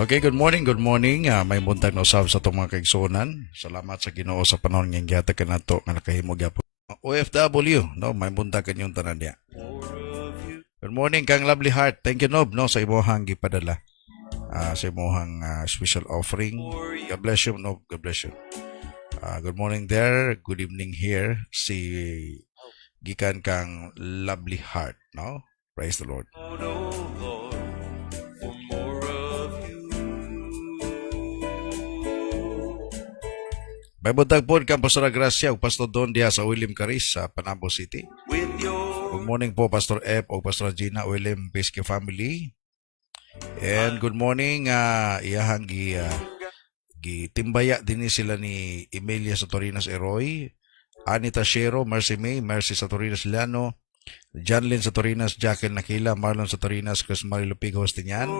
Okay, good morning, good morning. May buntag na usab sa itong mga kaigsunan. Salamat sa Ginoo sa panahon nga gihata ka nato nga nakahimo gyapon. OFW, no, may buntag kanyong tanan niya. Good morning, Kang Lovely Heart. Thank you, Nob, no, sa imuhang gipadala. Sa imuhang special offering. God bless you, Nob. God bless you. Good morning there. Good evening here. Si gikan Kang Lovely Heart, no? Praise the Lord. May buntag po kang Pastor Gracia o Pastor Don Diaz sa William Caris sa Panabo City. Good morning po Pastor F o Pastor Gina William Pesque family. And good morning iyahang gitimbaya din sila ni Emilia Satorinas Eroy, Anita Shero, Mercy May, Mercy Satorinas Liano, Janlyn Satorinas, Jacqueline Nakila, Marlon Satorinas, Chris Marie Lupigo Hostinyan,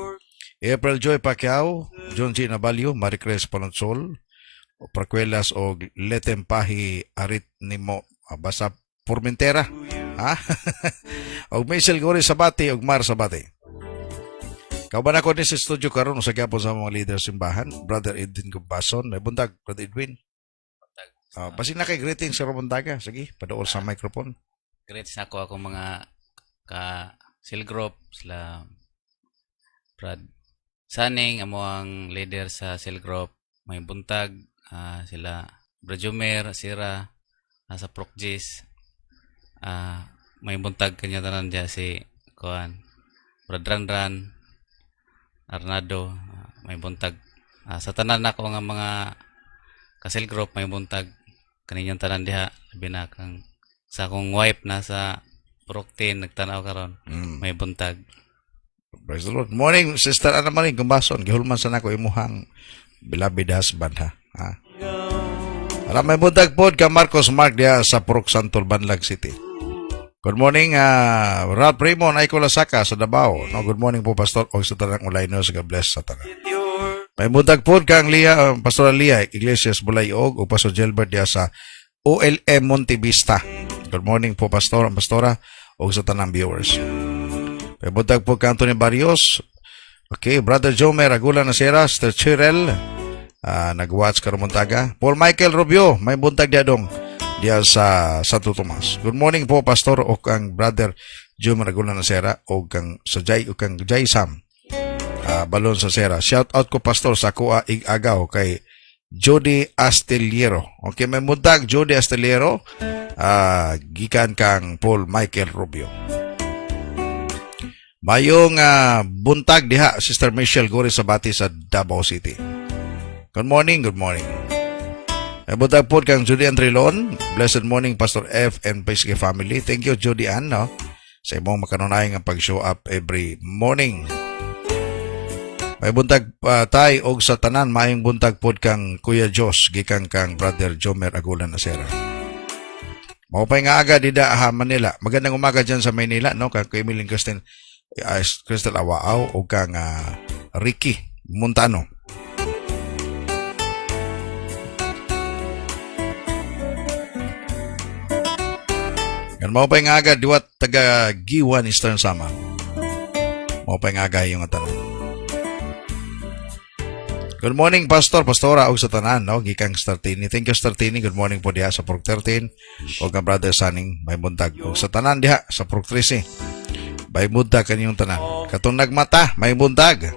April Joy Pacquiao, John G. Nabalio, Marie Cres Palonsol, o Pracuelas o Letempahi Arit Nimo basa Formentera ha og Michelle Gori Sabati og Mar Sabati. Kauban ako ni sa studio karon sa gyapon sa mga leader simbahan, Brother Edwin Gumbason. May buntag Brother Edwin. Basin na kay greetings sa buntaga. Sige, paduol sa microphone. Greetings ako mga ka sil group sila Brad Saning amo ang leader sa sil group. May buntag sila Brajomer, Sira, sa Procgis. May buntag kanya tanan dyan si Kuan, Bradranran, Arnado, may buntag. Sa tanan ako nga mga kasil group, may buntag kaninyong tanan diha. Labi na kang sa akong wife na sa Proctin, nagtanaw karon may buntag. Praise the Lord. Morning, Sister Ana Maring Gumbason. Gihulman sa nako imuhang beloved husband ha. Alam may buntag po ka Marcos Mark dia sa Purok Santol Banlag City. Good morning Ralph Raymond Aikola Saka sa Davao. No, good morning po Pastor og sa tanang Ulaynos. God bless sa tanan. May buntag po kang Pastor Lia Iglesias Bulayog o Pastor Gilbert dia sa OLM Montevista. Good morning po Pastor ang Pastora og sa tanang viewers. May buntag po kang Anthony Barrios. Okay, Brother Jomer Agula Nasera, Sister Chirel nag-watch karumuntaga. Paul Michael Rubio, may buntag diadong diya sa Santo Tomas. Good morning po Pastor o kang Brother Jomer Agula Nasera o kang Sajay o kang Jay Sam Balon sa Sera. Shout out ko Pastor sa kuha ig-agaw kay Jody Astillero. Okay, may buntag Jody Astillero gikan kang Paul Michael Rubio. Mayong buntag diha Sister Michelle Gori Sabati sa Davao City. Good morning, good morning. Buntag po kang Judy Andrilon. Blessed morning Pastor F and Pesque family. Thank you Judy Ann no sa imong makanunay nga pag-show up every morning. May buntag tay og sa tanan maayong buntag po kang Kuya Jos gikan kang Brother Jomer Agulan Nasera. Mao pay nga aga dida Manila. Magandang umaga diyan sa Manila no kang Emily Crystal Awaaw o kang Ricky Montano. Yan mo pa yung aga diwat taga Giwan Eastern Sama. Mo pa yung aga yung tanan. Good morning Pastor, Pastora og sa tanan no gikang Startini. Thank you Startini. Good morning po diha sa Purok 13 og ang Brother Saning may buntag og sa tanan diha sa Purok 13. May buntag kanyong tanan. Katong nagmata, may buntag.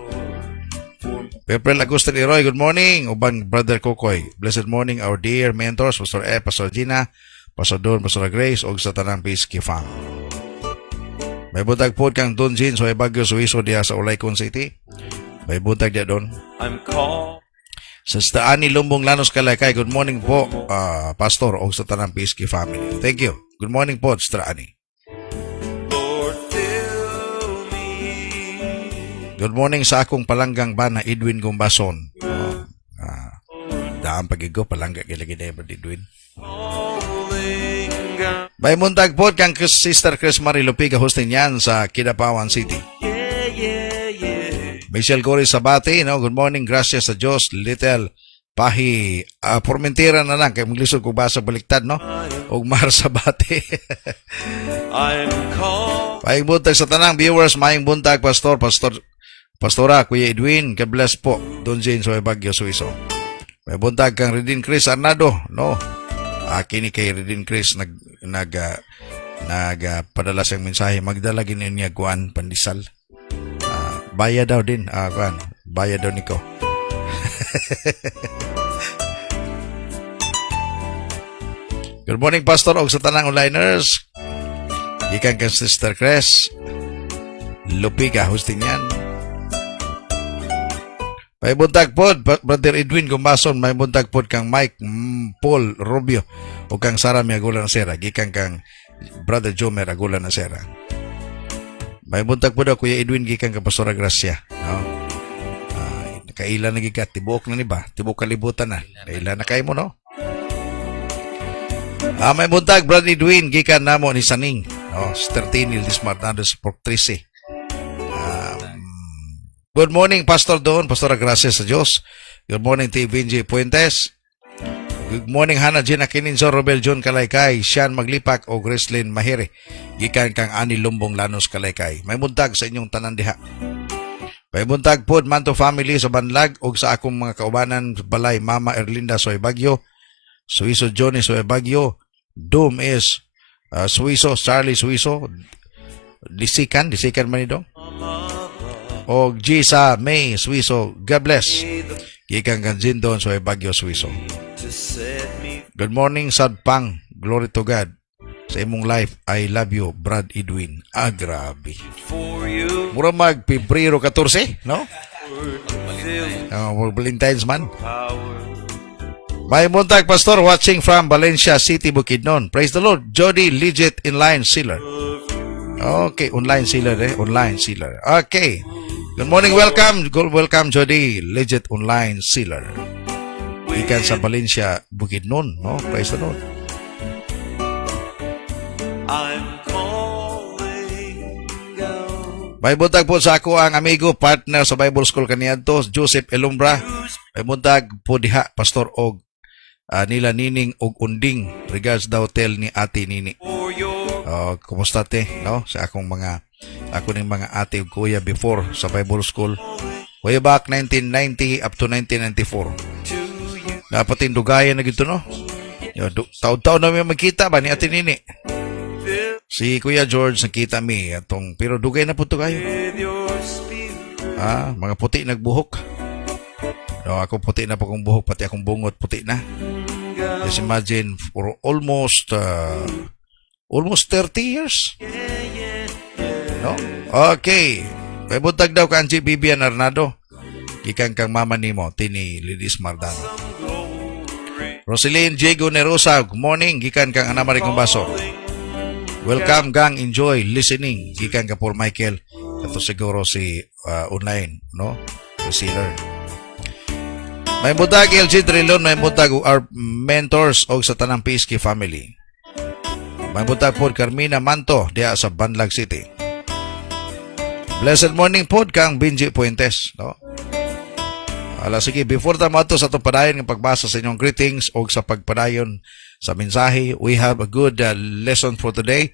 April Agustin Iroy, good morning. Ubang Brother Kokoy. Blessed morning our dear mentors, Pastor F, Pastor Gina, Pastor Don, Pastor Grace, og sa tanang Pesque fam. May buntag po kang Don Jean, so Bagyo Suiso diya sa Ulaycon City. May buntag diya Don. Sister Annie Lumbong Lanos Kalakay, good morning po, Pastor, og sa tanang Pesque family. Thank you. Good morning po, Sister Annie. Good morning sa akong palanggang bana, Edwin Gumbason. Daan pagigo, palangga gilagid Edwin. May muntag po kang Sister Chris Marie Lupiga Hostinyan sa Kidapawan City. Michelle Gori Sabati, no? Good morning, gracias sa Diyos, little pahi Formentera na lang kay maglisod ko basa baliktad no og Mar Sabati. Maayong buntag sa tanang viewers, maayong buntag Pastor Pastora, Kuya Edwin, God bless po. Don Jane, Soy Bagyo, Suiso. May buntag kang Redin Chris Arnado, no? Kini kay Redin Chris padala siyang mensahe, magdala gini niya kuan pandisal. Bayad daw din, kuan. Bayad daw niko. Good morning, Pastor, og sa tanang onliners. Gikan kang Sister Cres. Lupiga, hosting yan. May buntag pod, Brother Edwin Gumbason, may buntag pod kang Mike Paul Rubio o kang Sara Miagulan na Sera, gikan kang Brother Jomer Agulan na Sera. May buntag pod Kuya Edwin gikan kang Pastora Gracia, no? Kaila na gikat, tibuok na ni ba? Tibuok kalibutan na. Kaila na kayo mo, no? May buntag Brother Edwin gikan namo ni Saning, no? Sister Tinil Dismartado sa Pork 13. Good morning, Pastor Don, Pastora Gracias sa Diyos. Good morning, Vinji Puentes. Good morning, Hana Gina Kininso, Robel John Kalaykay, Sian Maglipak o Grislin Mahiri. Gikan kang Ani Lumbong Lanos Kalaykay. May buntag sa inyong tanan diha. May buntag pod Manto family sa Banlag o sa akong mga kaubanan balay, Mama Erlinda Soy Bagyo, Suiso Johnny Soy Bagyo, Doom is Suiso, Charlie Suiso, Disikan man ito. O Gisa May Suiso, God bless. Gikan kang Jindon so Bagyo Suiso. Good morning, Sadpang. Glory to God. Sa imong life, I love you, Brad Edwin. Grabe. Mura mag Pebrero 14, no? Valentine's man. May buntag, Pastor, watching from Valencia City, Bukidnon. Praise the Lord. Jody Legit Inline Sealer. Okay, online sealer online sealer. Okay. Good morning, welcome Jody, Legit Online Sealer. Ikan sa Valencia, Bukidnon, no? Praise the Lord. May buntag po sa ako ang amigo, partner sa Bible School kaniadto, Joseph Elumbra. May buntag po diha, Pastor Og, nila Nining og Unding, regards daw hotel ni Ate Nini. Kumusta te, no? Sa ako ning mga ate ug kuya before sa Bible School. Way back 1990 up to 1994. Dapat indugayan na gito, no? Taon-taon na may magkita ba ni Ate Nini? Si Kuya George nakita mi atong pero dugay na po to kayo. Mga puti nagbuhok. No, ako puti na po kong buhok, pati akong bungot puti na. Just imagine for almost 30 years. No? Okay. May buntag daw ka Angie Bibian Arnado. Gikan kang mama nimo, Tini Lidis Mardano. Roseline Diego Nerosa, good morning. Gikan kang Ana Marie Gumbason. Welcome gang, enjoy listening. Gikan ka Paul Michael. Ito siguro si online, no? Receiver. May buntag LG Trilon, may buntag our mentors o sa tanang PSK family. May buntag po Carmina Manto diya sa Banlag City. Blessed morning po kang Benji Puentes, no? Sige, before tamato sa itong padayon ng pagbasa sa inyong greetings o sa pagpadayon sa mensahe, we have a good lesson for today.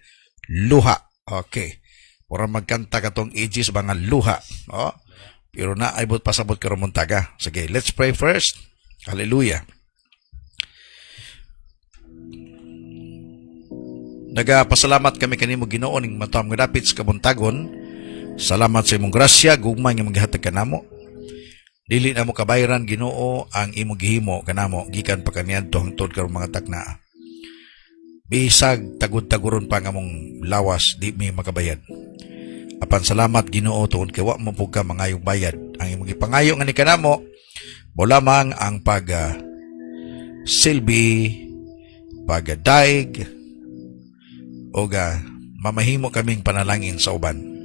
Luha. Okay. Para magkanta katong ages mga luha. No? Pero naibot pasabot ka rumuntaga. Sige, let's pray first. Hallelujah. Nagapasalamat kami kanimo Ginoo ning matam nga dapit sa kabuntagon. Salamat sa imong grasya, gugmay nga maghatag kanamo. Dili na mo kabayran Ginoo ang imong gihimo kanamo gikan pa kaniadto hangtod karong mga takna. Bisag tagud-taguron pa nga mong lawas di mi makabayad. Apan salamat Ginoo tuod kay wa mo pug ka mangayong bayad. Ang imong gipangayo nga ni kanamo mo lamang ang silbi, pagdaig o mamahimo kaming panalangin sa uban.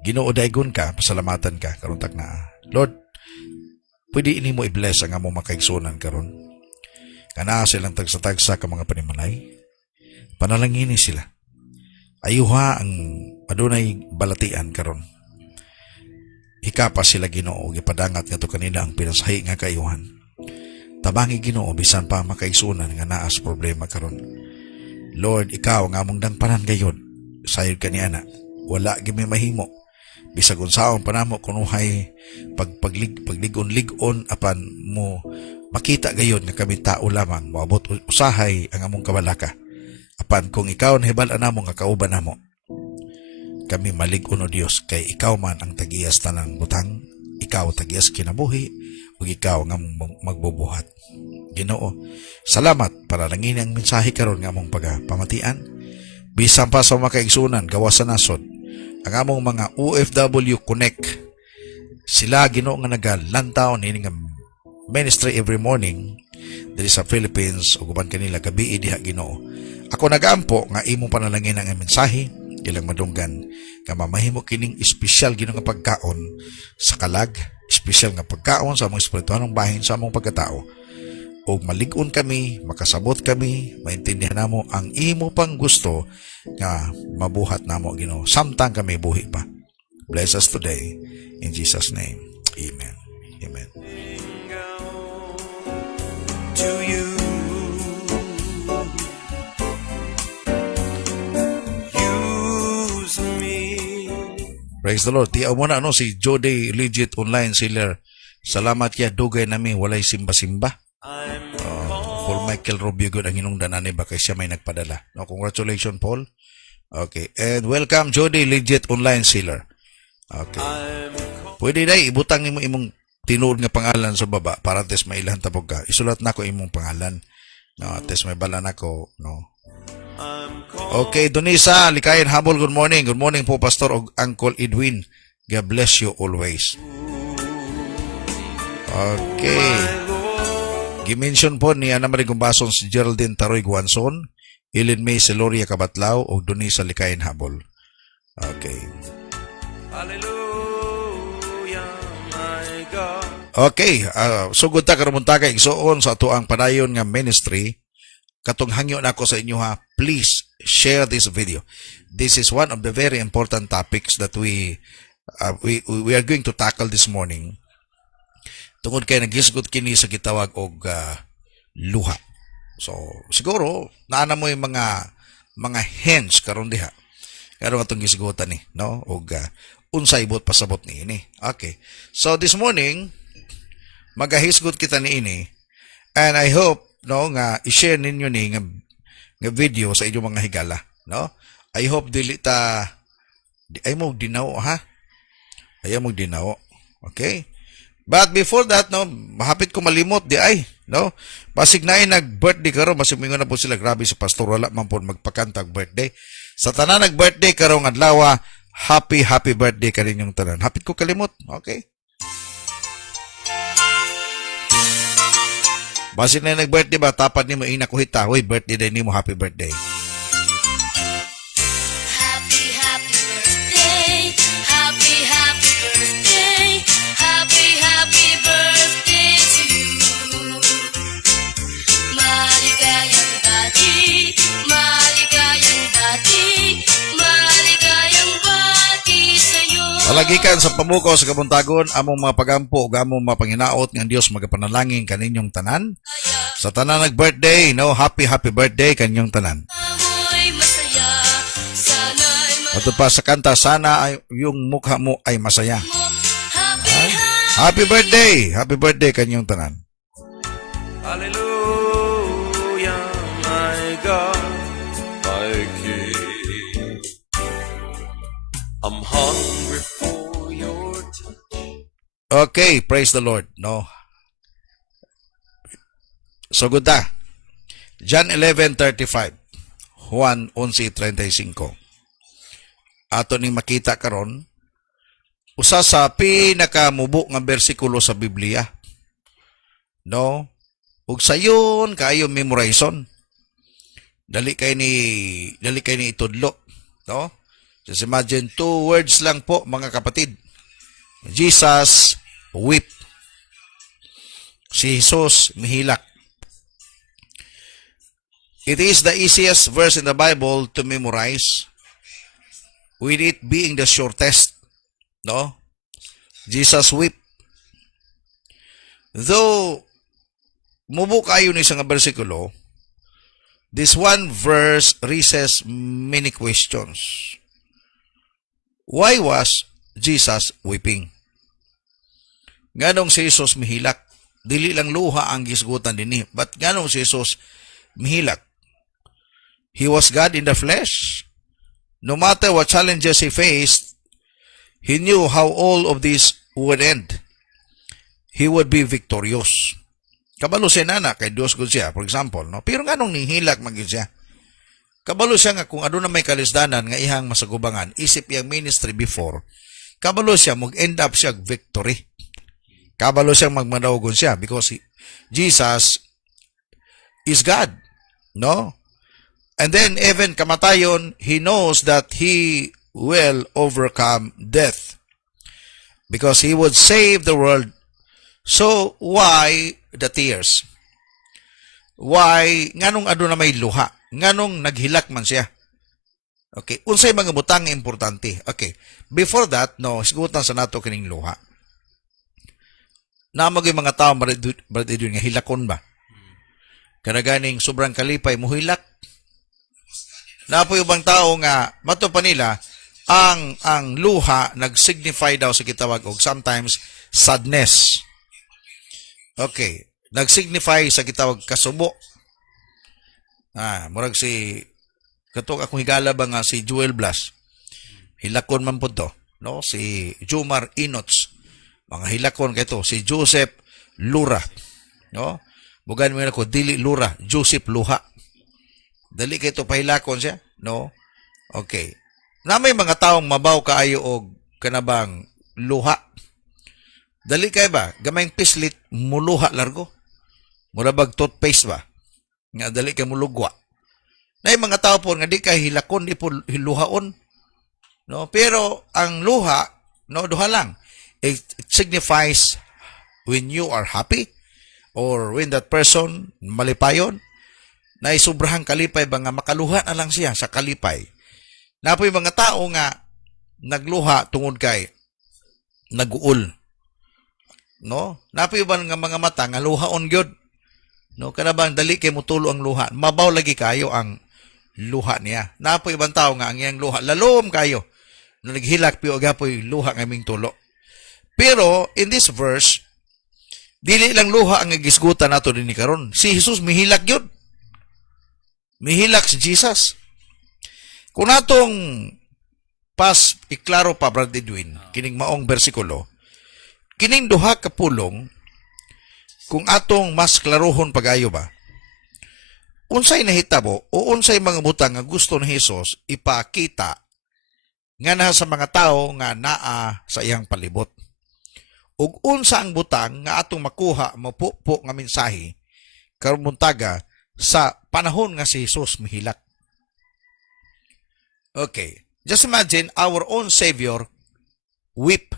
Ginoo daygon ka, pasalamatan ka karon takna. Lord, pwede ini mo i-bless ang among makaigsunan karon. Kana silang tagsa-tagsa ka mga panimalay. Panalangini sila. Ayuha ang adunay balatian karon. Ikapa sila Ginoo gipadangat ngadto kanila ang pinasahi nga kaayuhan. Tabangi Ginoo bisan pa makaigsunan nga naas problema karon. Lord, ikaw ang among dangpanan gayud. Sayod kaniana. Wala gimi mahimo. bisag unsaon pa namo kunuhay pagligon-ligon apan mo makita gayon nga kami tao lamang moabot usahay ang among kabalaka. Apan kung ikaw nahibal-an namo nga kauban namo, kami malig-on o Dios kay ikaw man ang tagiyas tanang butang, ikaw tagiyas kinabuhi ug ikaw nga magbubuhat. Ginoo, salamat para langin ang mensahe karon nga among pamatian. Bisan pa sa mga kaigsunan gawas sa nasod, ang among mga OFW Connect, sila Ginoo nga nagalantaw ini nga ministry every morning diri sa Philippines ug uban kanila gabi diha Ginoo. Ako nagaampo nga imong panalangin ang mensahe ilang madunggan nga mamahimo kining espesyal Ginoo nga pagkaon sa kalag, espesyal nga pagkaon sa among espirituhanong bahin sa among pagkatao. O malig-on kami, makasabot kami, maintindihan namo ang imo pang gusto nga mabuhat namo Ginoo. Samtang kami buhi pa. Bless us today. In Jesus' name. Amen. Amen. To you, use me. Praise the Lord. Tiyaw mo na si Jody Legit Online Seller. Salamat ya dugay nami walay simba-simba. Paul Michael Rubio good ang hinungdanan ni baka siya may nagpadala. No, congratulations Paul. Okay. And welcome Jody Legit Online Seller. Okay. Pwede dai ibutang nimo imong tinuod nga pangalan sa baba para tes mailan tapog ka. Isulat nako imong pangalan. No, tes may bala nako, no. Okay, Donisa, Likayan Habol, good morning. Good morning po Pastor og Uncle Edwin. God bless you always. Okay. Gimension po ni Ana Marie Gumbason si Geraldine Taroy Guanson, Ilin May Celoria Kabatlao o Donisa Likayan Habol. Okay. Hallelujah, my God. Okay, sugod ta karumunta kay igsuon sa ato ang padayon nga ministry. Katong hangyo nako sa inyo ha, please share this video. This is one of the very important topics that we are going to tackle this morning. Tungod kay nagisgot kini sa gitawag og luha. So siguro naana mo yung mga hints karon diha. Karon atong gisgutan ni, no? Og unsay ibot pasabot ni ini. Okay. So this morning magahisgot kita ni ini, and I hope no nga i-share ninyo ni nga video sa inyong mga higala, no? I hope dili ta ay mo dinaw ha. Ay mo dinaw. Okay? But before that, no, mahapit ko malimot di ay, no? Basig na ay nag-birthday karon, basig mingon na po sila grabe sa pastor wala man po magpakantag birthday. Sa tanan nag-birthday karong adlaw, happy birthday kaninyong tanan. Hapit ko kalimot, okay? Basig na nag-birthday ba, tapat nimo ina ko hita, hoy, birthday day nimo, happy birthday. Happy birthday, happy birthday, happy birthday to you. Maligayang bati, maligayang bati sa'yo. Palagikan sa pamukaw sa kabuntagon, among mga pagampo, among mga panginaot ng Diyos magapanalangin kaninyong tanan. Sa tanan nag-birthday, no, happy birthday kaninyong tanan. Amoy masaya, sana'y At pa sa kanta, sana ay, yung mukha mo ay masaya. happy Happy birthday kaninyong tanan. Hallelujah, my God, my King. I'm hungry for your touch. Okay, praise the Lord, no. So good ta. John 11:35. Juan 11:35. Ato ning makita karon usa sa pinakamubo nga bersikulo sa Biblia. No? Ug sayon kaayo memorization. Dali kay ni itudlo, no? Just imagine 2 words lang po mga kapatid. Jesus wept. Si Jesus mihilak. It is the easiest verse in the Bible to memorize, with it being the shortest, no? Jesus wept. Though mubo kayo ni isang bersikulo, this one verse raises many questions. Why was Jesus weeping. Nganong si Jesus mihilak. Dili lang luha ang gisgutan dinhi, but nganong si Jesus mihilak. He was God in the flesh. No matter what challenges he faced, he knew how all of this would end. He would be victorious. Kabalo siya na kay Dios gud siya, for example, no? Pero nganong nihilak magyud siya? Kabalo siya nga kung aduna may kalisdanan nga ihang masagubangan, isip yang ministry before, kabalo siya mag-end up siya victory. Kabalo siyang magmadaogon siya because Jesus is God, no? And then even kamatayon, he knows that he will overcome death because he would save the world. So why the tears? Why nganong aduna may luha? Nganong naghilak man siya? Okay, unsay mga butang nga importante? Okay, before that, no, sigutan sa nato kining luha. Namagay mga tao brad edun nga hilakon ba? Kanaganing sobrang kalipay mo hilak. Napoy ubang tao nga mato pa nila ang luha nag-signify daw sa kitawag og sometimes sadness. Okay, nag-signify sa kitawag kasubo. Murag si katok akong higala ba nga si Joel Blas. Hilakon man pud to, no? Si Jumar Inots. Mga hilakon kay to si Joseph Lura, no? Bugan mo na ko dili Lura, Joseph Luha. Dali kay to pahilakon siya, no? Okay. Na may mga taong mabaw kaayo og kanabang luha. Dali kay ba gamayng pislit muluha largo. Mura bag toothpaste ba? Nga dali kay mulugwa. Nay mga tao po nga di kay hilakon di po hiluhaon. No, pero ang luha, no, duha lang. It signifies when you are happy or when that person malipayon na sobrang kalipay ba nga makaluha na lang siya sa kalipay. Napoy mga tao nga nagluha tungod kay naguol. No? Napoy ba nga mga mata nga luhaon gyud. No, kana bang dali kay mutulo ang luha. Mabaw lagi kayo ang luha niya. Napoy ibang tao nga ang iyang luha lalom kayo. No naghilak piyo gapoy luha nga ming tulo. Pero in this verse, dili lang luha ang gisgutan nato dinhi karon. Si Jesus mihilak gyud. Mihilak si Jesus. Kung natong pas iklaro pa Brad Edwin, kining maong bersikulo, kining duha ka pulong kung atong mas klarohon pagayo ba, unsay nahitabo o unsay mga butang nga gusto ni Jesus ipakita nga na sa mga tao nga naa sa iyang palibot. Ug unsa ang butang nga atong makuha mapupo nga mensahe karon buntaga sa panahon nga si Jesus mihilak. Okay, just imagine our own Savior weep.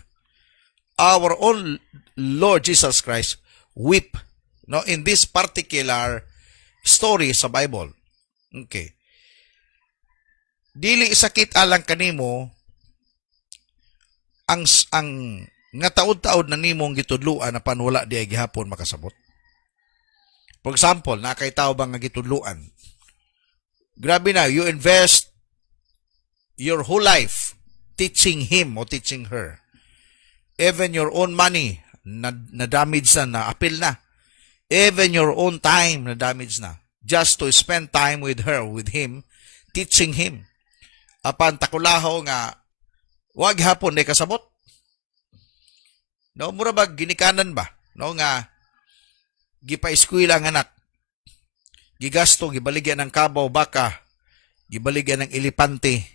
Our own Lord Jesus Christ weep, no, in this particular story sa Bible. Okay. Dili sakit alang kanimo ang nga taud-taud na nimong gitudluan na panwala di ay gihapon makasabot. For example, nakay tao bang nga gitudluan? Grabe na, you invest your whole life teaching him or teaching her. Even your own money na damage na apil na. Even your own time na damage na. Just to spend time with her, with him, teaching him. Apan takulaho nga wag hapon di kasabot. No, mura ba ginikanan ba? No nga gipa-eskwela ang anak. Gigasto gibaligyan ng kabaw baka, gibaligyan ng elipante,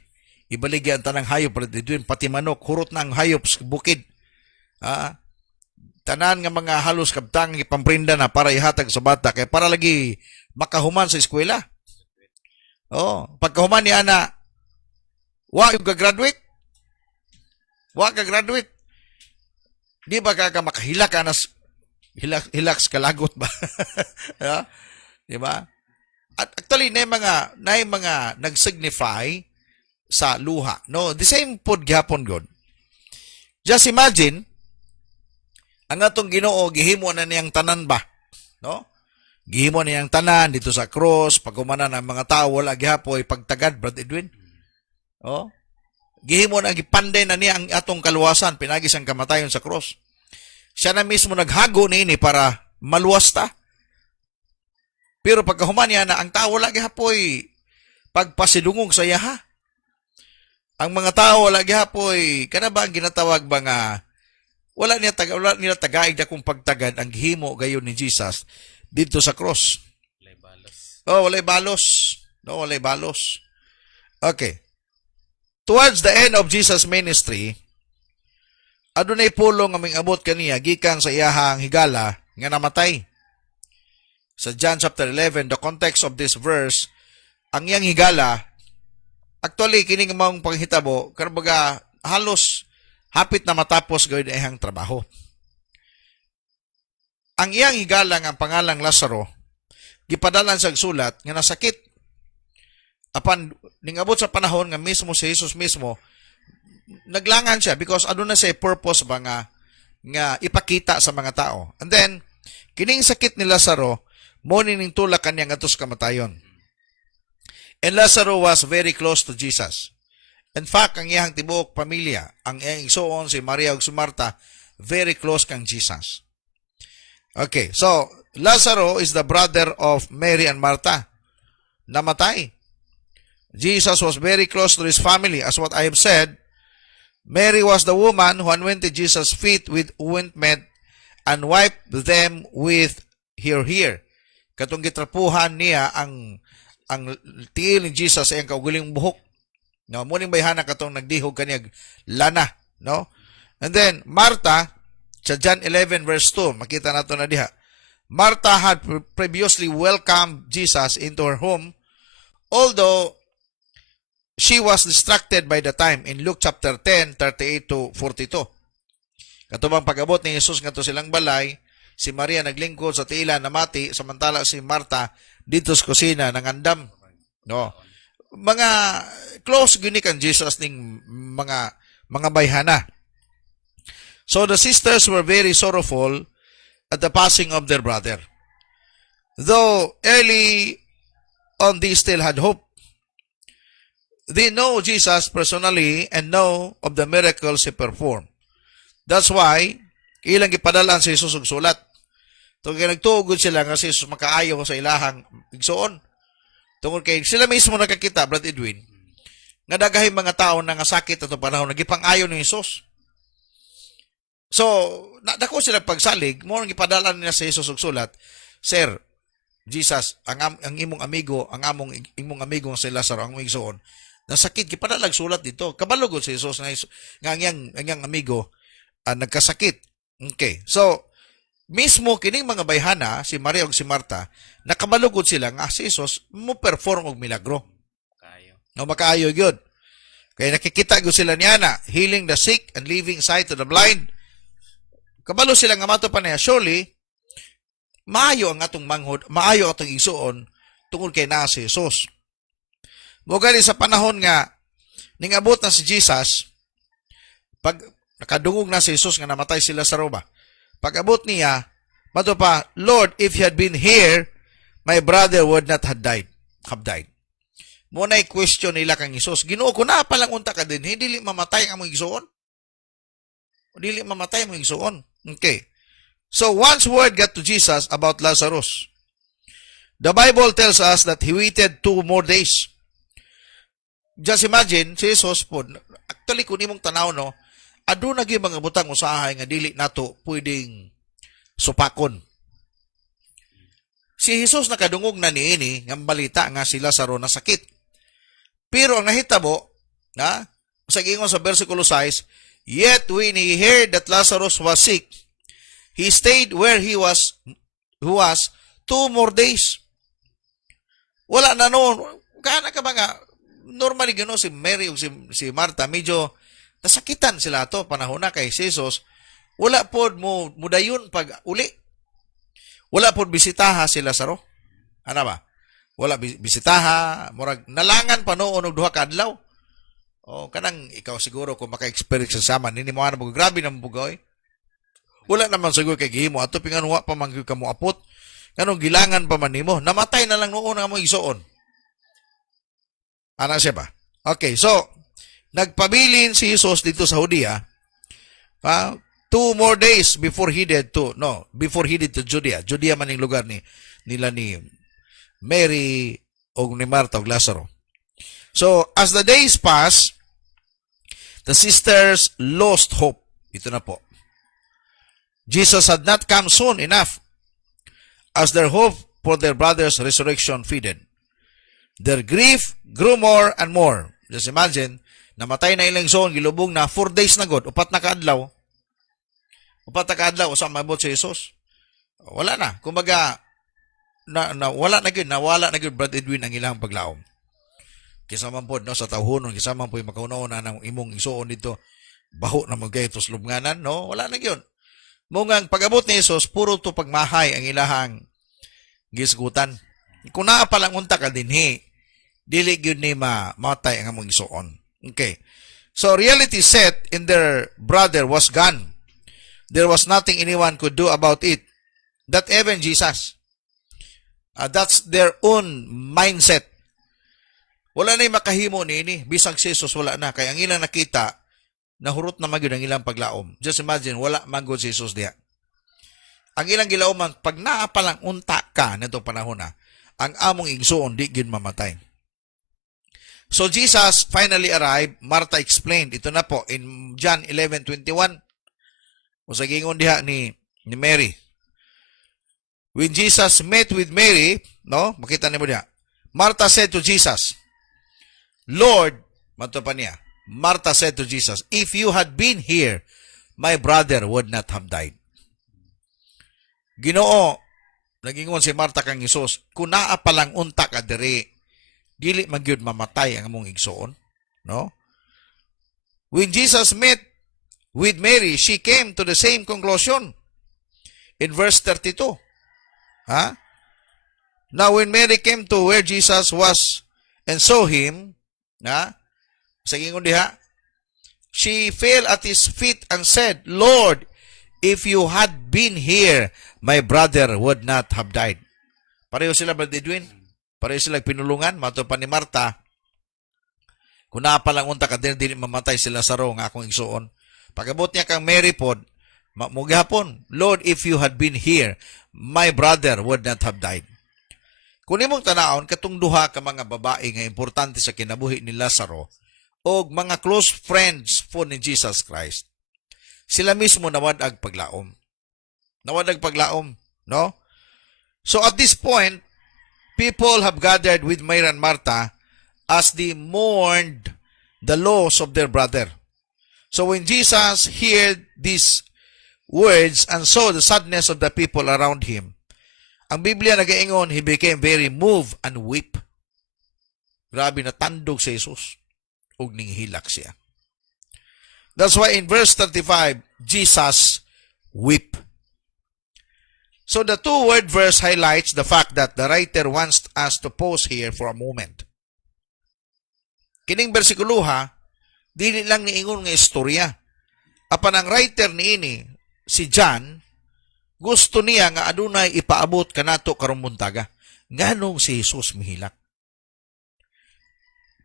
gibaligyan tanang hayop pati manok, hurot ng hayop sa bukid. Tanan nga mga halos kabtang gipamprinda na para ihatag sa bata kay para lagi makahuman sa eskwela. Oh, pagkahuman ni ana wa ka graduate. Wa ka graduate. Di ba ka makahilak ka nas hilaks kalagot ba? Yeah? Di ba? At actually na mga nag-signify sa luha. No, the same pod gihapon god. Just imagine ang atong Ginoo gihimo na niyang tanan ba? No? Gihimo niyang tanan dito sa cross, pagkumana ng mga tao wala gihapoy pagtagad Brad Edwin. Oh. Gihimo na gipanday na niya ang atong kaluwasan, pinagi siyang kamatayon sa cross. Siya na mismo naghago niini para maluwas ta. Pero pagkahuman niya na ang tao lagi hapoy pagpasidungog sa yaha. Ang mga tao lagi hapoy kana ba ang ginatawag ba nga wala nila tagaig na kung pagtagad ang gihimo gayon ni Jesus dito sa cross. Walay balos. Oh, walay balos. No, walay balos. Okay. Towards the end of Jesus' ministry, adunay pulong nga ming-abot kaniya gikan sa iyahang higala nga namatay. Sa John chapter 11, the context of this verse, ang iyang higala, actually, kining mong panghitabo, karbaga halos hapit na matapos gawin iyang trabaho. Ang iyang higala nga pangalang Lazaro, gipadalan sa sulat nga nasakit. Apan, ningabot sa panahon nga mismo si Jesus mismo, naglangan siya because ano na siya purpose ba nga ipakita sa mga tao. And then, kining sakit ni Lazaro, mo ning tulak kanyang atos kamatayon. And Lazaro was very close to Jesus. In fact, ang iyang tibuok pamilya, ang iyang igsoon si Maria ug si Marta, very close kang Jesus. Okay, so Lazaro is the brother of Mary and Martha. Namatay. Jesus was very close to his family. As what I have said, Mary was the woman who anointed Jesus' feet with ointment and wiped them with her hair. Katong gitrapuhan niya ang tiil ni Jesus sa iyang kaugaling buhok. No, muning bayhana katong nagdihog kaniyag lana, no? And then Martha, sa John 11 verse 2, makita nato na diha. Martha had previously welcomed Jesus into her home, although she was distracted by the time in Luke chapter 10, 38 to 42. Katubang pag-abot ni Jesus nga to silang balay, si Maria naglingkod sa tiila namati, samantala si Marta dito sa kusina nangandam. No. Mga close gini kan Jesus ning mga bayhana. So the sisters were very sorrowful at the passing of their brother. Though early on they still had hope. They know Jesus personally and know of the miracles He performed. That's why, ilang ipadalan sa Jesus og sulat. Tungkol kay nagtuugod sila nga si Jesus makaayo sa ilahang igsoon. Tungkol kay sila mismo nakakita, Brad Edwin, nga daghay mga tao na nga sakit ato panahon, nagipang-ayo ni Jesus. So, dako sila pagsalig, mo nang ipadalan nila sa Jesus og sulat, Sir, Jesus, ang imong amigo, imong amigo nga si Lazaro, ang imong igsoon, nasakit, gipadalag sulat dito. Kabalugod si Jesus nga ang amigo nagkasakit. Okay. So, mismo kining mga bayhana, si Maria ug si Marta, nakabalugod sila nga si Jesus mo perform og milagro. Kayo. No makaayo gyud. Kaya nakikita gyud sila niya na healing the sick and leaving sight to the blind. Kabalo sila nga mato pa niya, surely maayo ang atong manghod, maayo atong igsuon tungod kay naa si Jesus. Mogali sa panahon nga ningabot na si Jesus, pag nakadungog na si Jesus nga namatay sila sa roba. Pag abot niya, mato pa, Lord, if you had been here, my brother would not have died. Muna'y question nila kang Jesus. Ginoo ko na palang unta ka din, hindi mamatay ang mga igsoon. Dili mamatay ang mga igsoon. Okay. So once word got to Jesus about Lazarus, the Bible tells us that he waited 2 more days. Just imagine, si Jesus po, actually kung imong tanaw, no, ado nagi mga butang usahay nga dili nato pwedeng supakon. Si Jesus nakadungog na niini nga balita nga si Lazaro na sakit. Pero ang nahitabo, na, sa gingon sa versikulo 6, yet when he heard that Lazarus was sick, he stayed where he was 2 more days. Wala na noon. Kana ka ba nga, normally gano'n si Mary o si Marta, medyo nasakitan sila to panahon na kay Jesus. Wala pod mo mudayon pag uli. Wala pod bisitaha si Lazaro. Ano ba? Wala bisitaha, murag nalangan pa noon og 2 ka adlaw. O kanang ikaw siguro kung maka-experience sa sama nini mo ana mo grabe nang bugoy. Wala naman siguro kay gihimo ato pingan wa pa man ka mo apot. Kanong gilangan pa man nimo. Namatay na lang noon ang mo igsoon. Ana siya ba? Okay, so nagpabilin si Jesus dito sa Judea, 2 more days before he did to Judea. Judea man yung lugar nila ni Mary o ni Martha o Lazaro. So, as the days passed, the sisters lost hope. Ito na po. Jesus had not come soon enough as their hope for their brother's resurrection faded. Their grief grew more and more. Just imagine, namatay na ilang son, gilubong na 4 days na god, upat na kaadlaw, usa mabot si Jesus. Wala na. Kumbaga, nawala na gud Brad Edwin ang ilang paglaom. Kisa man po, no, sa tawhonon, kisa man po yung makauna-una ng imong isuon dito, baho na mga ito slubnganan, no? Wala na yun. Mungang pag-abot ni Jesus, puro to pagmahay ang ilahang gisgutan. Kung naa palang unta ka dinhi, dili gyud ni matay ang among isuon. Okay. So reality set in their brother was gone. There was nothing anyone could do about it. That even Jesus. That's their own mindset. Wala na yung makahimo ni bisag si Jesus wala na kay ang ilang nakita nahurot na magyud ang ilang paglaom. Just imagine, wala manggod si Jesus diya. Ang ilang gilaoman, pag naa palang unta ka nitong panahon na, ang among igsuon, di gid mamatay. So Jesus finally arrived. Martha explained. Ito na po, in John 11:21. O sa gingon diha ni Mary. When Jesus met with Mary, no, makita niyo diha. Martha said to Jesus, Lord, mato pa niya, Martha said to Jesus, if you had been here, my brother would not have died. Ginoo, nagingon si Martha kang Isus, kung naa palang unta ka diri, dili man gyud mamatay ang among igsoon, no? When Jesus met with Mary, she came to the same conclusion. In verse 32. Now when Mary came to where Jesus was and saw him, sa gingon diha, she fell at his feet and said, Lord, if you had been here, my brother would not have died. Pareho sila, Brad Edwin? Pareho sila pinulungan. Mato pa ni Martha, kung naa palang unta ka din, dili mamatay sila sa nga akong igsuon. Pagabot niya kang Mary pod, mugihapon, Lord, if you had been here, my brother would not have died. Kung imong tanaon, katong duha ka mga babae nga importante sa kinabuhi ni Lazaro, o mga close friends po ni Jesus Christ, sila mismo nawadag paglaom. Nawadag paglaom, no? So at this point, people have gathered with Mary and Martha as they mourned the loss of their brother. So when Jesus heard these words and saw the sadness of the people around him, ang Biblia nagaingon, he became very moved and weep. Grabe na tandog si Jesus. Ug ninghilak siya. That's why in verse 35, Jesus weep. So the 2-word verse highlights the fact that the writer wants us to pause here for a moment. Kining bersikuluha, dili lang niingon nga istorya. Apan ang writer niini, si John, gusto niya nga adunay ipaabot kanato karong buntaga. Nganong si Jesus mihilak?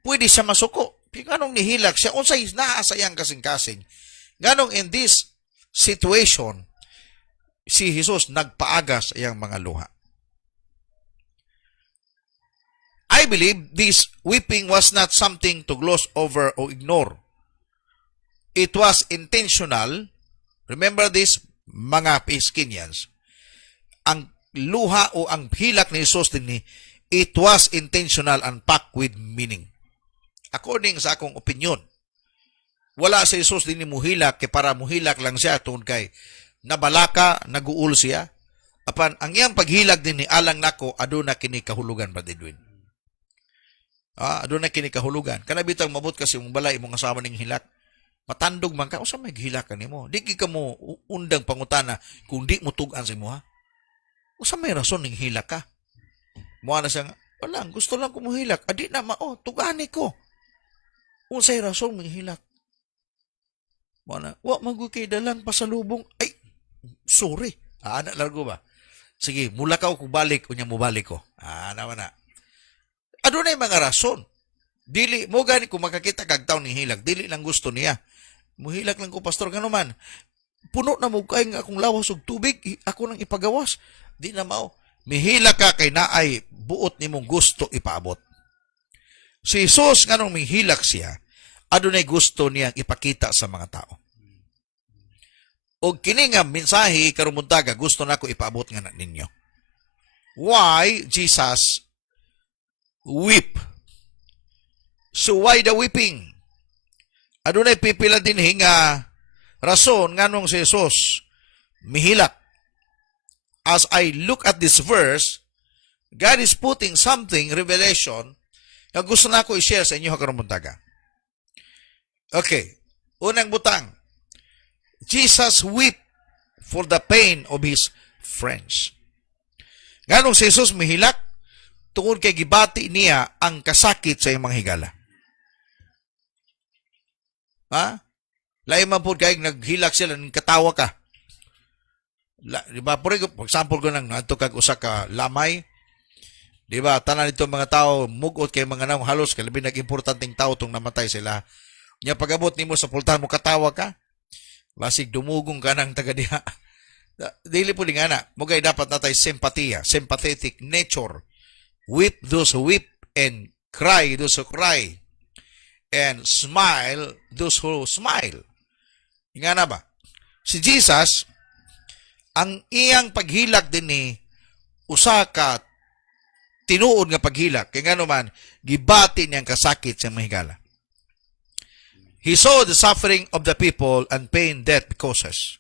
Pwede siya masuko. Nganong nihilak siya? Unsay naasayang kasing-kasing. Nganong in this situation, si Jesus nagpaagas iyang mga luha. I believe this weeping was not something to gloss over or ignore. It was intentional. Remember this, mga Piskinians. Ang luha o ang hilak ni Jesus din, it was intentional and packed with meaning. According sa akong opinion, wala si Jesus din ni muhilak kay para muhilak lang siya tungod kay nabalaka, naguul siya. Apan ang iyang paghilak din ni alang nako aduna kini kahulugan, Brad Edwin. Aduna kini kahulugan. Kana bitang mabot kasi mong balay imong asawa ning hilak. Matandog man ka, usa may hilak kanimo. Di ka mo undang pangutana kung di mo tug-an sa imo ha. Usa may rason ning hilak ka. Mo na siya, wala, gusto lang ko muhilak. Adi na tugani ko. Unsay rason ning hilak. Mo na, wa magukay dalang pasalubong. Ay, sorry. Anak largo ba? Sige, mula ka ko balik, unya mo balik ko. Naman na. Adunay mga rason. Dili mo gani kung makakita kag tawo ni hilak, dili lang gusto niya. Muhilak lang ko pastor ngano man. Puno na mo kay nga akong lawas og tubig, ako nang ipagawas. Di na mao. Mihilak ka kay naay buot nimong gusto ipaabot. Si Jesus nganong mihilak siya, adunay gusto niyang ipakita sa mga tao. Og kini nga mensahe karong buntaga gusto nako ipaabot nga na ninyo. Why Jesus weep? So why the weeping? Adunay pipila din nga rason nganong si Jesus mihilak. As I look at this verse, God is putting something, revelation, na gusto na ko i-share sa inyo karong buntaga. Okay, unang butang. Jesus weep for the pain of his friends. Nganong si Jesus mihilak? Tungod kay gibati niya ang kasakit sa iyang mga higala. Ha? Lain man po kay naghilak sila, katawa ka. Di ba? For example ko nang nato kag usa ka lamay. Di ba? Tanan nito mga tao mugot kay mga naong halos kay labi nag-importanteng tao tong namatay sila. Nya pagabot nimo sa pultahan mo katawa ka. Basig dumugong ka ng taga diha. Dili po nga na. Mugay dapat natay simpatiya, sympathetic nature. Weep those who weep and cry those who cry. And smile those who smile. Nga na ba? Si Jesus, ang iyang paghilak din ni usa ka tinuod nga paghilak. Kaya nga naman, gibati niyang kasakit sa mahigala. He saw the suffering of the people and pain death causes.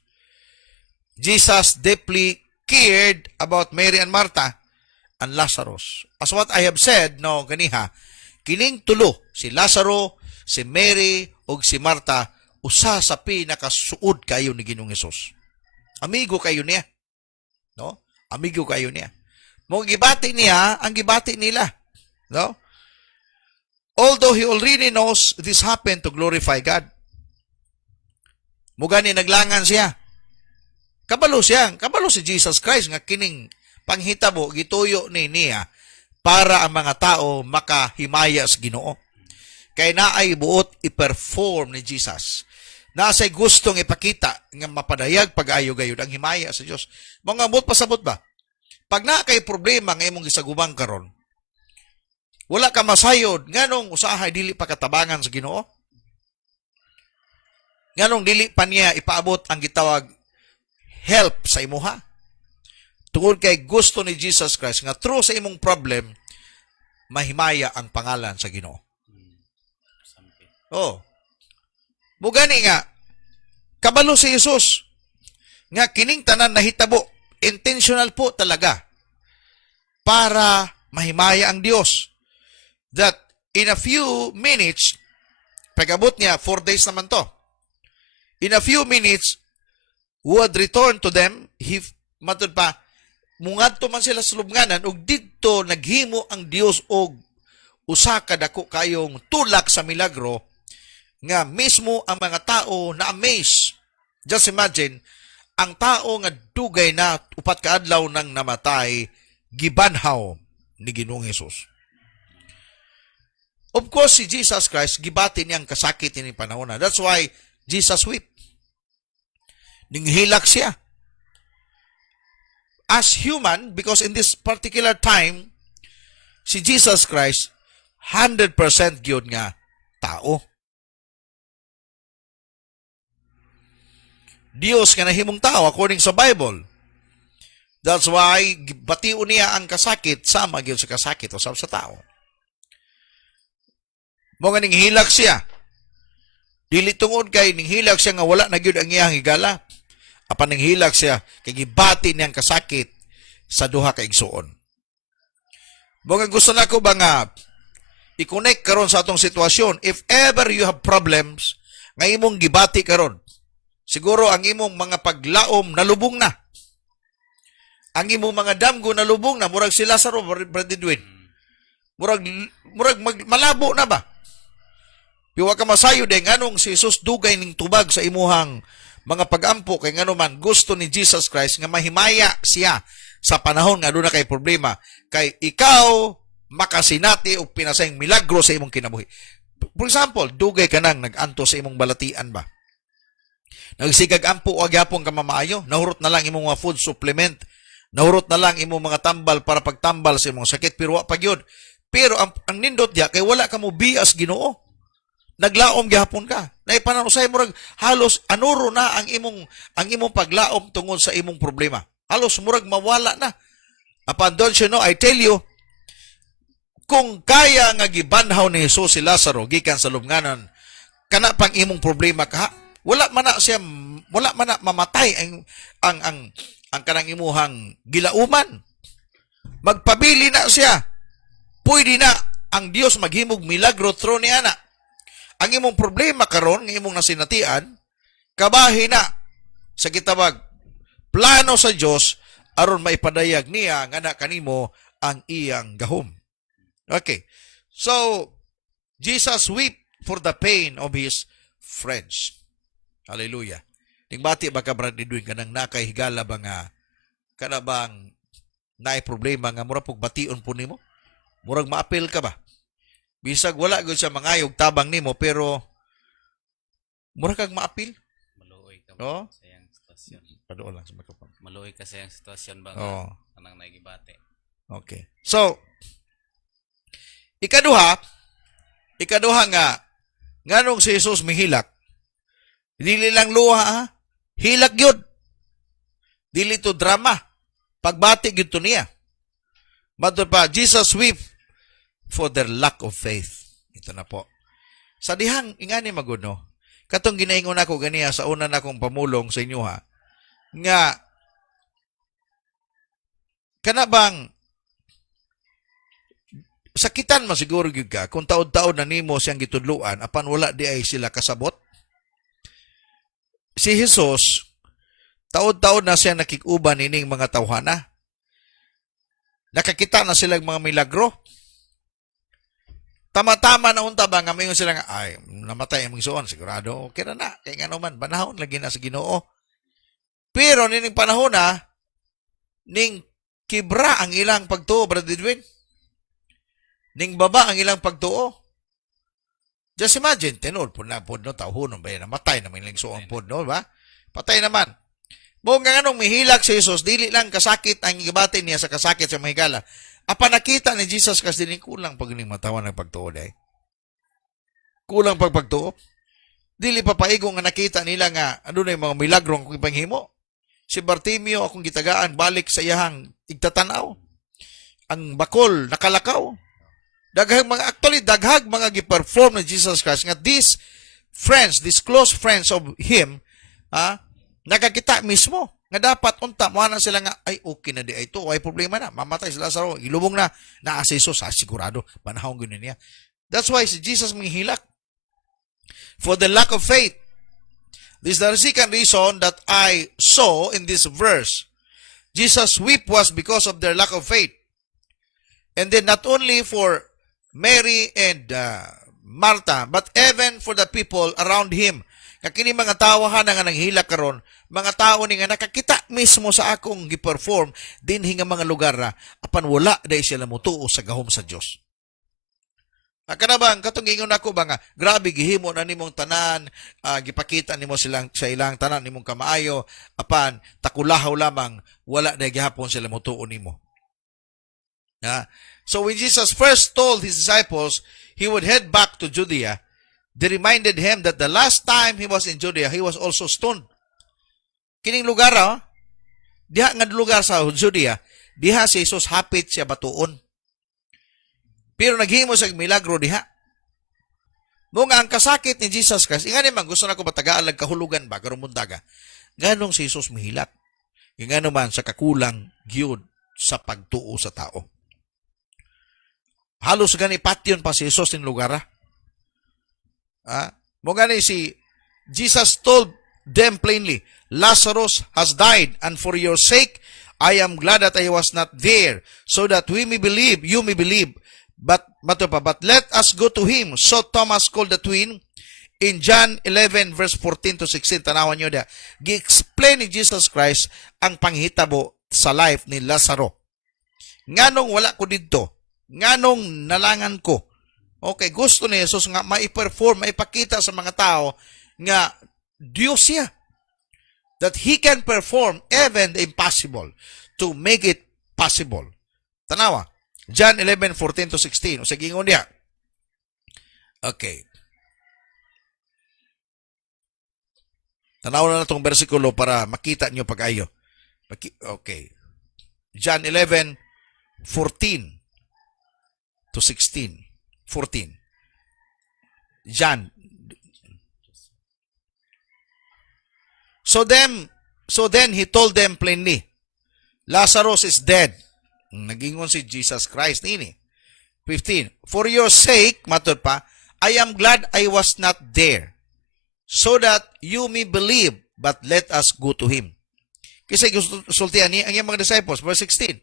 Jesus deeply cared about Mary and Martha and Lazarus. As what I have said, no, ganiha, kining tulo, si Lazaro, si Mary, ug si Martha, usa sa pinakasuod kayo ni Ginoong Hesus. Amigo kayo niya. No? Amigo kayo niya. Mong gibati niya, ang gibati nila. No? Although he already knows this happened to glorify God. Mugani naglangan siya. Kabalo siya. Kabalo si Jesus Christ nga kining panghitabo gituyo ni niya para ang mga tao makahimaya sa Ginoo. Kay naay buot i-perform ni Jesus. Nasa'y gustong ipakita nga mapadayag pag-ayo-gayod ang himaya sa Diyos. Mga amot pasabot ba? Pag na kay problema nga imong gisagubang karon, wala ka masayod, nganong usahay dili pa katabangan sa Ginoo? Nganong dili pa niya ipaabot ang gitawag help sa imuha? Tungod kay gusto ni Jesus Christ nga through sa imong problem, mahimaya ang pangalan sa Ginoo. Oh. Mugani nga, kabalo si Jesus, nga kining tanan nahitabo, intentional po talaga, para mahimaya ang Diyos. That in a few minutes, pag-abot niya, 4 days naman to, in a few minutes, would return to them, matod pa, mungadto man sila sa lubnganan, ug didto naghimo ang Dios og usa ka dako kayong tulak sa milagro, nga mismo ang mga tao na amaze. Just imagine, ang tao nga dugay na upat ka adlaw nang namatay, gibanhaw ni Ginoong Hesus. Of course, si Jesus Christ, gibati niyang kasakit ni panahon na. That's why Jesus wept. Ninghilak siya. As human, because in this particular time, si Jesus Christ, 100% gyud nga tao. Dios nga nahimong tao according sa Bible. That's why batiun niya ang kasakit sama gyud sa kasakit usab sa tao. Mo nga hilak siya. Dili tungod kay hilak siya nga wala na gyud ang iyang higala. Apan hilak siya kay gibati niyang kasakit sa duha ka igsuon. Mo nga gusto nako ba nga i-connect karon sa atong sitwasyon. If ever you have problems nga imong gibati karon, siguro ang imong mga paglaom nalubong na. Ang imong mga damgo nalubong na. Murag si Lazaro, Brother Edwin. Murag malabo na ba? Piwa ka masayo de nganong si Jesus dugay ning tubag sa imuhang mga pag-ampo kay ngano man gusto ni Jesus Christ nga mahimaya siya sa panahon nga aduna kay problema. Kay ikaw makasinati o pinasayang milagro sa imong kinabuhi. For example, dugay ka nang nag-anto sa imong balatian ba? Nagsigag ampo o agyapon ka mamaayo, nahurot na lang imong mga food supplement, nahurot na lang imong mga tambal para pagtambal sa imong sakit, pero wa pa gyud. Pero ang nindot diya kay wala ka mo bias Ginoo. Naglaom gihapon ka. Naipananusay mo rag halos anuro na ang imong paglaom tungod sa imong problema. Halos murag mawala na. Apan don't you know, I tell you, kung kaya nga gibanhaw ni Jesus si Lazaro gikan sa lubnganan, kana pang imong problema ka, wala man na mamatay ang kanang imuhang gilauman. Magpabili na siya. Pwede na ang Dios maghimog milagro through ni ana. Ang imong problema karon ng imong nasinatian, kabahin na sa kitabag plano sa Dios aron maipadayag niya nga na kanimo ang iyang gahom. Okay. So Jesus wept for the pain of his friends. Hallelujah. Ning bati ba ka brad niduin kanang nakahigala ba nga kana bang naay problema nga mura pug bation po nimo? Murag maapil ka ba? Bisag wala gyud siya mangayog tabang nimo pero mura kag maapil. Maluoy ka Oo. ba sa iyang sitwasyon? Paduol lang sa microphone. Maluoy ka sa iyang sitwasyon ba Oo. nga kanang naigibate? Okay. So ikaduha nga nganong si Jesus mihilak. Dili lang luha ha. Hilak gyud. Dili to drama. Pagbati gyud to niya. Madto pa Jesus wept for their lack of faith. Ito na po. Sa dihang ingani maguno, katong ginaingon ako ganiya sa una na akong pamulong sa inyo ha, nga kana bang sakitan masiguro gyud ka kung taod-taod na nimo siyang gitudluan apan wala di ay sila kasabot. Si Jesus taod-taod na siya nakikuban ining mga tawhana. Nakakita na silang mga milagro. Tama-tama na unta ba nga mayon sila nga ay namatay ang igsoon sigurado okay na kay ngano man banahon lagi na sa Ginoo. Pero nining panahon na ning kibra ang ilang pagtuo Brother Edwin. Ning baba ang ilang pagtuo. Just imagine tinol pud na pud no tawhon ba namatay na may igsoon pud no ba? Patay naman. Mo nga nganong mihilak si Jesus dili lang kasakit ang gibati niya sa kasakit sa mahigala. Apa nakita ni Jesus kas dinhi kulang pag ning matawan ng pagtuo day. Kulang pagtuo. Dili pa paigo nga nakita nila nga ano na yung mga milagro ang kung ipanghimo. Si Bartimeo akong gitagaan balik sa iyahang igtatanaw. Ang bakol nakalakaw. Daghang mga gi-perform ni Jesus Christ nga these friends, these close friends of him, nakakita mismo nga dapat unta mo na sila nga ay okay na di ay ito, ay problema na, mamatay si Lazaro, ilubong na si Jesus, sigurado, panahon gano'n niya. That's why si Jesus mihilak. For the lack of faith. This is the second reason that I saw in this verse. Jesus wept was because of their lack of faith. And then not only for Mary and Martha, but even for the people around him. Kakini mga tawahan nga nanghilak karon, mga tao ni nga nakakita mismo sa akong gi-perform dinhi nga mga lugar na apan wala dai sila motuo sa gahom sa Dios. Kana bang katong ingon ako ba nga grabe gihimo na nimong tanan, gipakita nimo silang sa ilang tanan nimong kamaayo apan takulahaw lamang wala dai gihapon sila motuo nimo. So when Jesus first told his disciples he would head back to Judea, they reminded him that the last time he was in Judea, he was also stoned. Kining lugar, diha nga lugar sa Judea, diha si Jesus hapit siya batuon. Pero naghimo sa milagro diha. Mo nga ang kasakit ni Jesus Christ, ingani man gusto nako batagaan lag kahulugan ba karon mundaga. Nganong si Jesus mihilak. Ingano man sa kakulang gyud sa pagtuo sa tao. Halos gani patyon pa si Jesus ning lugar. Mo gani si Jesus told them plainly, Lazarus has died, and for your sake I am glad that I was not there, so that we may believe, you may believe. But let us go to him. So Thomas called the twin. In John 11 verse 14 to 16, tanawan nyo na, gi-explain ni Jesus Christ ang panghitabo sa life ni Lazaro. Nganong wala ko dito? nganong nalangan ko. Okay, gusto ni Jesus nga mai-perform, maipakita sa mga tao nga Diyos siya. That He can perform even the impossible to make it possible. Tanawa, John 11:14-16. O sige, ingon niya. Okay. Tanaw na itong versikulo para makita nyo pag-ayo. Okay. John 11:14-16. 14. John. So then he told them plainly, Lazarus is dead. Nagingon si Jesus Christ nini. 15. For your sake, matod pa, I am glad I was not there, so that you may believe, but let us go to him. Kasi sultihan ni ang iyang mga disciples, verse 16.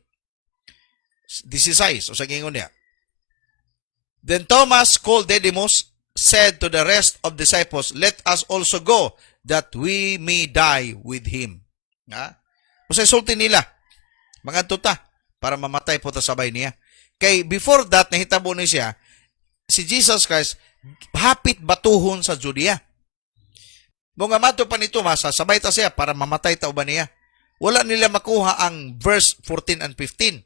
16, o sa gingon niya. Then Thomas, called Didymus, said to the rest of disciples, let us also go, that we may die with him. Ha? O sa sulti nila, mga tuta, para mamatay po ta sabay niya. Kay before that, nahitabo ni siya, si Jesus Christ, hapit batuhon sa Judea. Mga mato pa ni Tomas, sabay ta siya para mamatay ta uban niya. Wala nila makuha ang verse 14 and 15.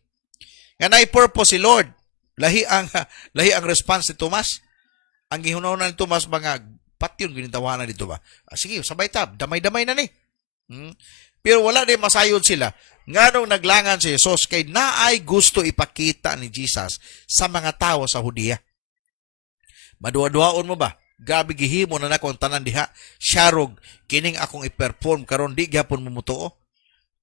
Nga na purpose si Lord. Lahi ang response ni Tomas. Ang gihunaw ni Tomas, mga patyon, ginitawanan dito ba? Sige, sabay ta, damay-damay na ni. Pero wala din masayod sila. Nga nung naglangan si Jesus, kay naay gusto ipakita ni Jesus sa mga tao sa Hudiya. Maduwa-duwaon mo ba? Gabi gihimo na nako ang tanan diha. Syarog, kining akong i-perform karon di gyapon mo mutuo.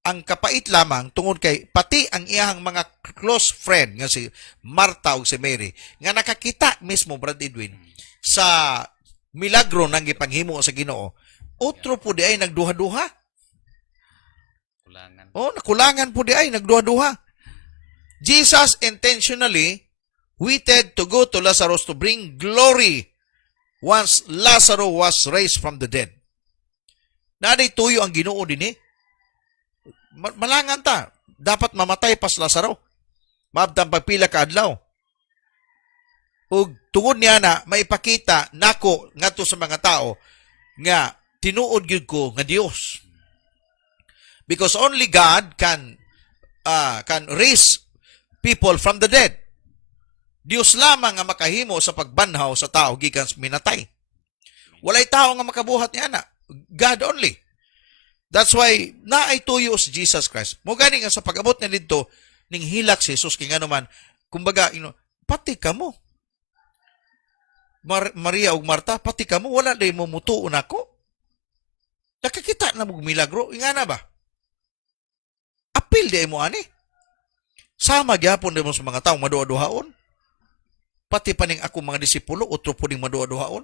Ang kapait lamang tungod kay pati ang iyang mga close friend nga si Martha ug si Mary nga nakakita mismo Brad Edwin sa milagro nang gipanghimo sa Ginoo. Otro po di ay nagduha-duha. Kulangan. Nakulangan po di ay nagduha-duha. Jesus intentionally waited to go to Lazarus to bring glory once Lazarus was raised from the dead. Naday tuyo ang Ginoo dinhi. Malangan ta. Dapat mamatay pas Lazaro. Maabdang pagpila ka adlaw. Ug tungod niya na maipakita nako ngadto sa mga tao nga tinuod gyud ko nga Dios. Because only God can raise people from the dead. Dios lamang nga makahimo sa pagbanhaw sa tao gikan sa minatay. Walay tao nga makabuhat niya na. God only. That's why naay tuyo si Jesus Christ. Mo gani nga sa pag-abot na didto ning hilak si Jesus kay ngano man kumbaga pati kamo. Maria ug Marta, pati kamo wala day mo mutuon ako. Nakakita na mo milagro, ingana ba? Apil di mo ani. Sama gyapon din mo sa mga tawo maduha-duhaon. Pati pa ning ako mga disipulo utro po ning maduha-duhaon.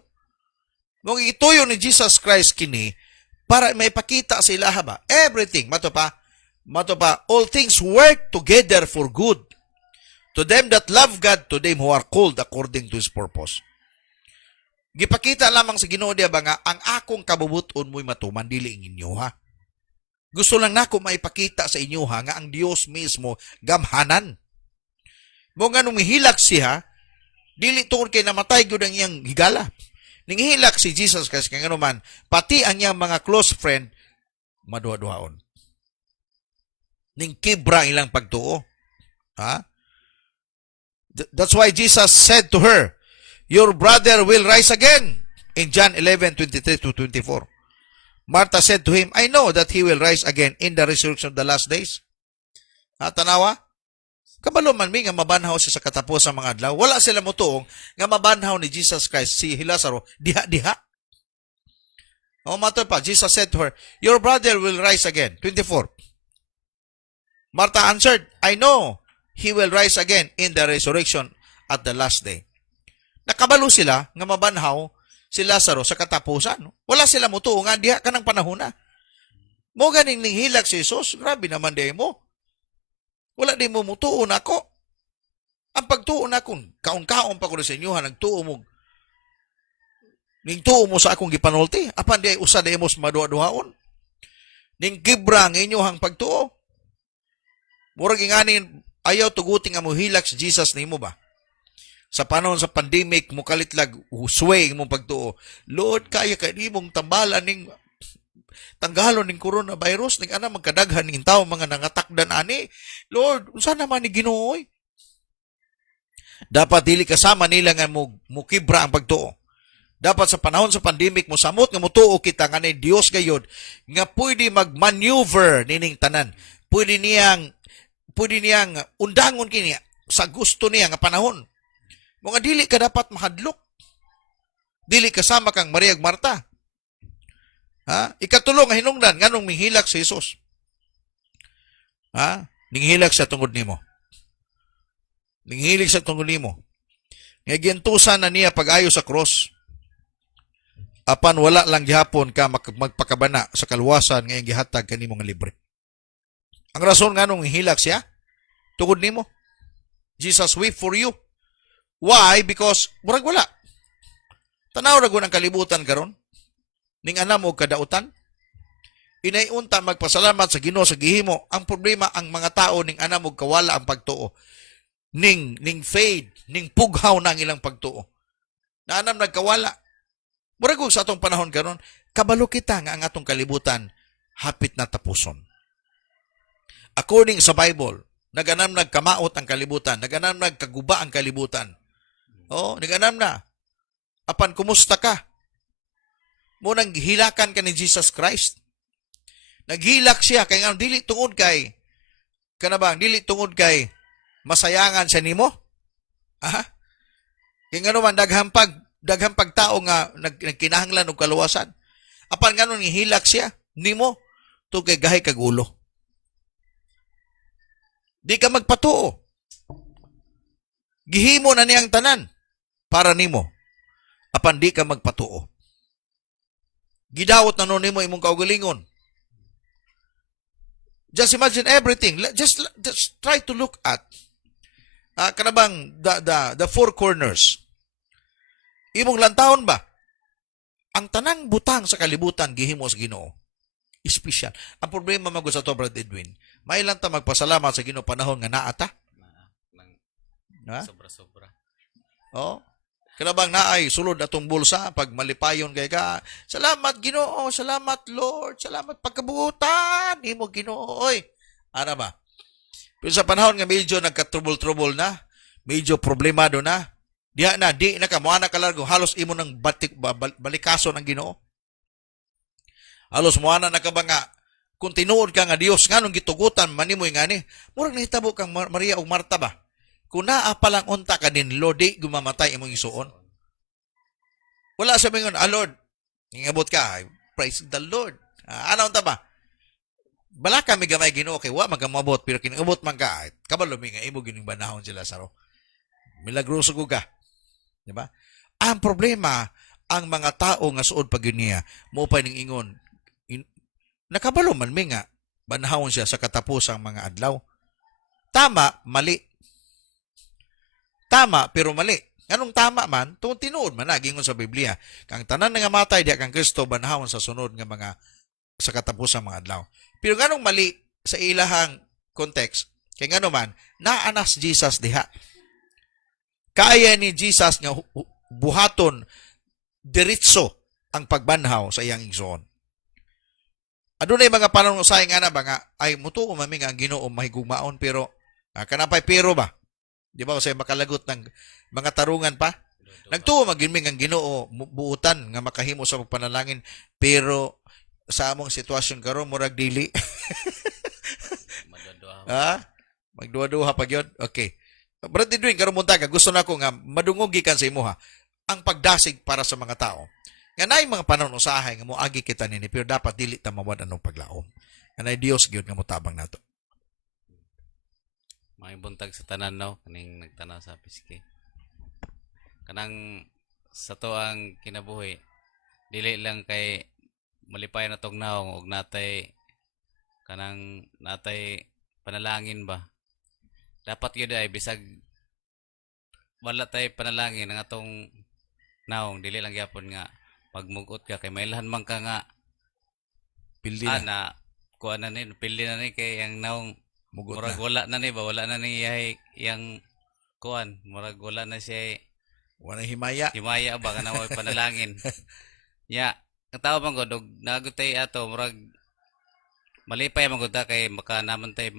Nung ituyo ni Jesus Christ kini para maipakita sa ilaha ba? Everything. Mato pa, all things work together for good. To them that love God, to them who are called according to His purpose. Gipakita lamang sa Ginoo diya ba nga, ang akong kabubuton mo'y matuman, dili ang inyo ha. Gusto lang nako maipakita sa inyo ha, nga ang Dios mismo gamhanan. Mo nga nung mihilak siya, dili tungod kay namatay gyud ang iyang higala. Ninghilak si Jesus Christ kay ngano man pati ang iyang mga close friend maduha-duhaon. Ning kibra ilang pagtuo. Ha? That's why Jesus said to her, your brother will rise again in John 11:23-24. Martha said to him, I know that he will rise again in the resurrection of the last days. Ha, tanawa? Kabalo man mi nga mabanhaw siya sa katapusang mga adlaw. Wala sila motuong nga mabanhaw ni Jesus Christ si Lazaro diha-diha. Matter pa, Jesus said to her, your brother will rise again. 24. Martha answered, I know he will rise again in the resurrection at the last day. Nakabalo sila nga mabanhaw si Lazaro sa katapusan. Wala sila motuong nga diha kanang panahon na. Mo ganing hilak si Jesus, grabe naman di mo. Wala din mo mutuon ako. Ang pagtuon akong, kaon-kaon pa ko na sa inyo, nagtuo mo. Ning tuo mo sa akong gipanulti, apan di usa di mo maduha-duhaon. Ning gibra ang inyohang pagtuo. Murag inganin, ayaw tuguting nga mo hilak si Jesus nimo ba? sa panahon sa pandemic mo kalitlag usway imong pagtuo. Lord, kaya ka imong tambalan ning tanggalon ning coronavirus ning ana magkadaghan ning tawo mga nangatakdan ani. Lord, unsa naman ni Ginoo? Dapat dili kasama nila nga mukibra ang pagtuo. Dapat sa panahon sa pandemic mo samot nga mutuo kita nga ni Dios gayud nga pwede mag-maneuver nining tanan. Pwede niyang undangon kini sa gusto niya nga panahon. Mga dili ka dapat mahadlok. Dili kasama kang Maria ug Marta. Ha? Ikatulo nga hinungdan nganong mihilak si Jesus. Ha? Ninghilak sa tungod nimo. Ninghilig sa tungod nimo. Nga gientusan na niya pag-ayo sa cross. Apan wala lang gihapon ka magpakabana sa kaluwasan nga gihatag kanimo nga libre. Ang rason nganong hilak siya tungod nimo. Jesus weep for you. Why? Because murag wala. Tanaw ra gud ang kalibutan karon. Ning anam og kadautan. Inayunta magpasalamat sa Ginoo sa gihimo. Ang problema ang mga tao ning anam og kawala ang pagtuo. Ning fade, ning pughaw na ang ilang pagtuo. Naanam nagkawala. Murag og sa atong panahon karon, kabalo kita nga ang atong kalibutan hapit na tapuson. According sa Bible, naganam nagkamaot ang kalibutan, naganam nagkaguba ang kalibutan. Oh, naganam na. Apan kumusta ka? Mo nang hilakan ka ni Jesus Christ. Naghilak siya kay nga dili tungod kay kanabang dili tungod kay masayangan siya nimo. Aha. Kay nga naman daghang pagtao nga nagkinahanglan og kaluwasan. Apan nganon ihilak siya nimo to kay gahay kag ulo. Di ka magpatuo. Gihimo na niyang tanan para nimo. Apan di ka magpatuo. Gidawat na nun nimo imong kaugalingon. Just imagine everything. Just try to look at kanabang the four corners. Imong lantawon ba? Ang tanang butang sa kalibutan gihimo sa Ginoo. Espesyal. Ang problema magud sa to, Brad Edwin, may lang ta magpasalamat sa Ginoo panahon nga naata. Ha? Sobra-sobra. Oh. Kanabang naay sulod atong bulsa pag malipayon kay ka. Salamat Ginoo, salamat Lord, salamat pagkabuutan nimo Ginoo. Oy, ana ba? Pero sa panahon nga medyo nagka-trouble na, medyo problemado na, di na ka mo ana kalargo halos imo nang balikason ang Ginoo. Halos mo ana nakabanga kung tinuod ka nga Dios nganong gitugutan manimo ngani. Murag nahitabo kang Maria ug Marta ba? Kung naa pa lang unta ka din Lord, di gumamatay imong isuon. Wala sa mingon, Lord, ngabot ka, praise the Lord. Ano unta ba? Bala kami gamay Ginoo kay wa magamabot pero kinabot man ka, kabalo mi nga imo gining banahon sila saro. Milagroso ko ka. Di ba? Ang problema, ang mga tao nga suod pag niya, mo pa ning ingon, nakabalo man mi nga, banahon siya sa katapusang mga adlaw. Tama, mali. Tama, pero mali. Anong tama man, tungod tinuod man, nagingon sa Biblia, kang tanan nga matay, di kang Kristo, banahon sa sunod nga mga, sa katapusang mga adlaw. Pero ganong mali sa ilahang context, kay ngano man, naanas Jesus diha. Kaya ni Jesus nga buhaton diretso ang pagbanhaw sa iyang igsoon. Adunay mga panahon sa nga na ba nga ay mutuo mami nga ang Ginoo mahigugmaon pero kanapay pero ba? Di ba kasi makalagot ng mga tarungan pa? Nagtuo magiming ang Ginoo buutan nga makahimo sa pagpanalangin pero sa among sitwasyon karon murag dili. Magduha-duha pa gyud. Okay. Brad Edwin, karon munta ka, gusto na ko nga madungog gikan sa imo ha. Ang pagdasig para sa mga tao. Nga naay mga panahon usahay nga moagi kita nini pero dapat dili ta mawad anong paglaom. Nga naay Dios gyud nga motabang nato. May buntag sa tanan no, kaning nagtanaw sa piski. Kanang sa to ang kinabuhi, dili lang kay malipay na tong naong og natay kanang natay panalangin ba. Dapat yun ay bisag wala tay panalangin ang atong naong dili lang gyapon nga pagmugot ka kay mailahan man ka nga Pildi na. ana kuan na ni pildi na ni kay ang naong Mugot murag na. wala na ni ba wala na ni yang kuan, murag wala na siya Wala himaya. himaya ba kana mo panalangin. Ya, katawa man gud og nagutay ato murag malipay man gud ta kay maka naman tay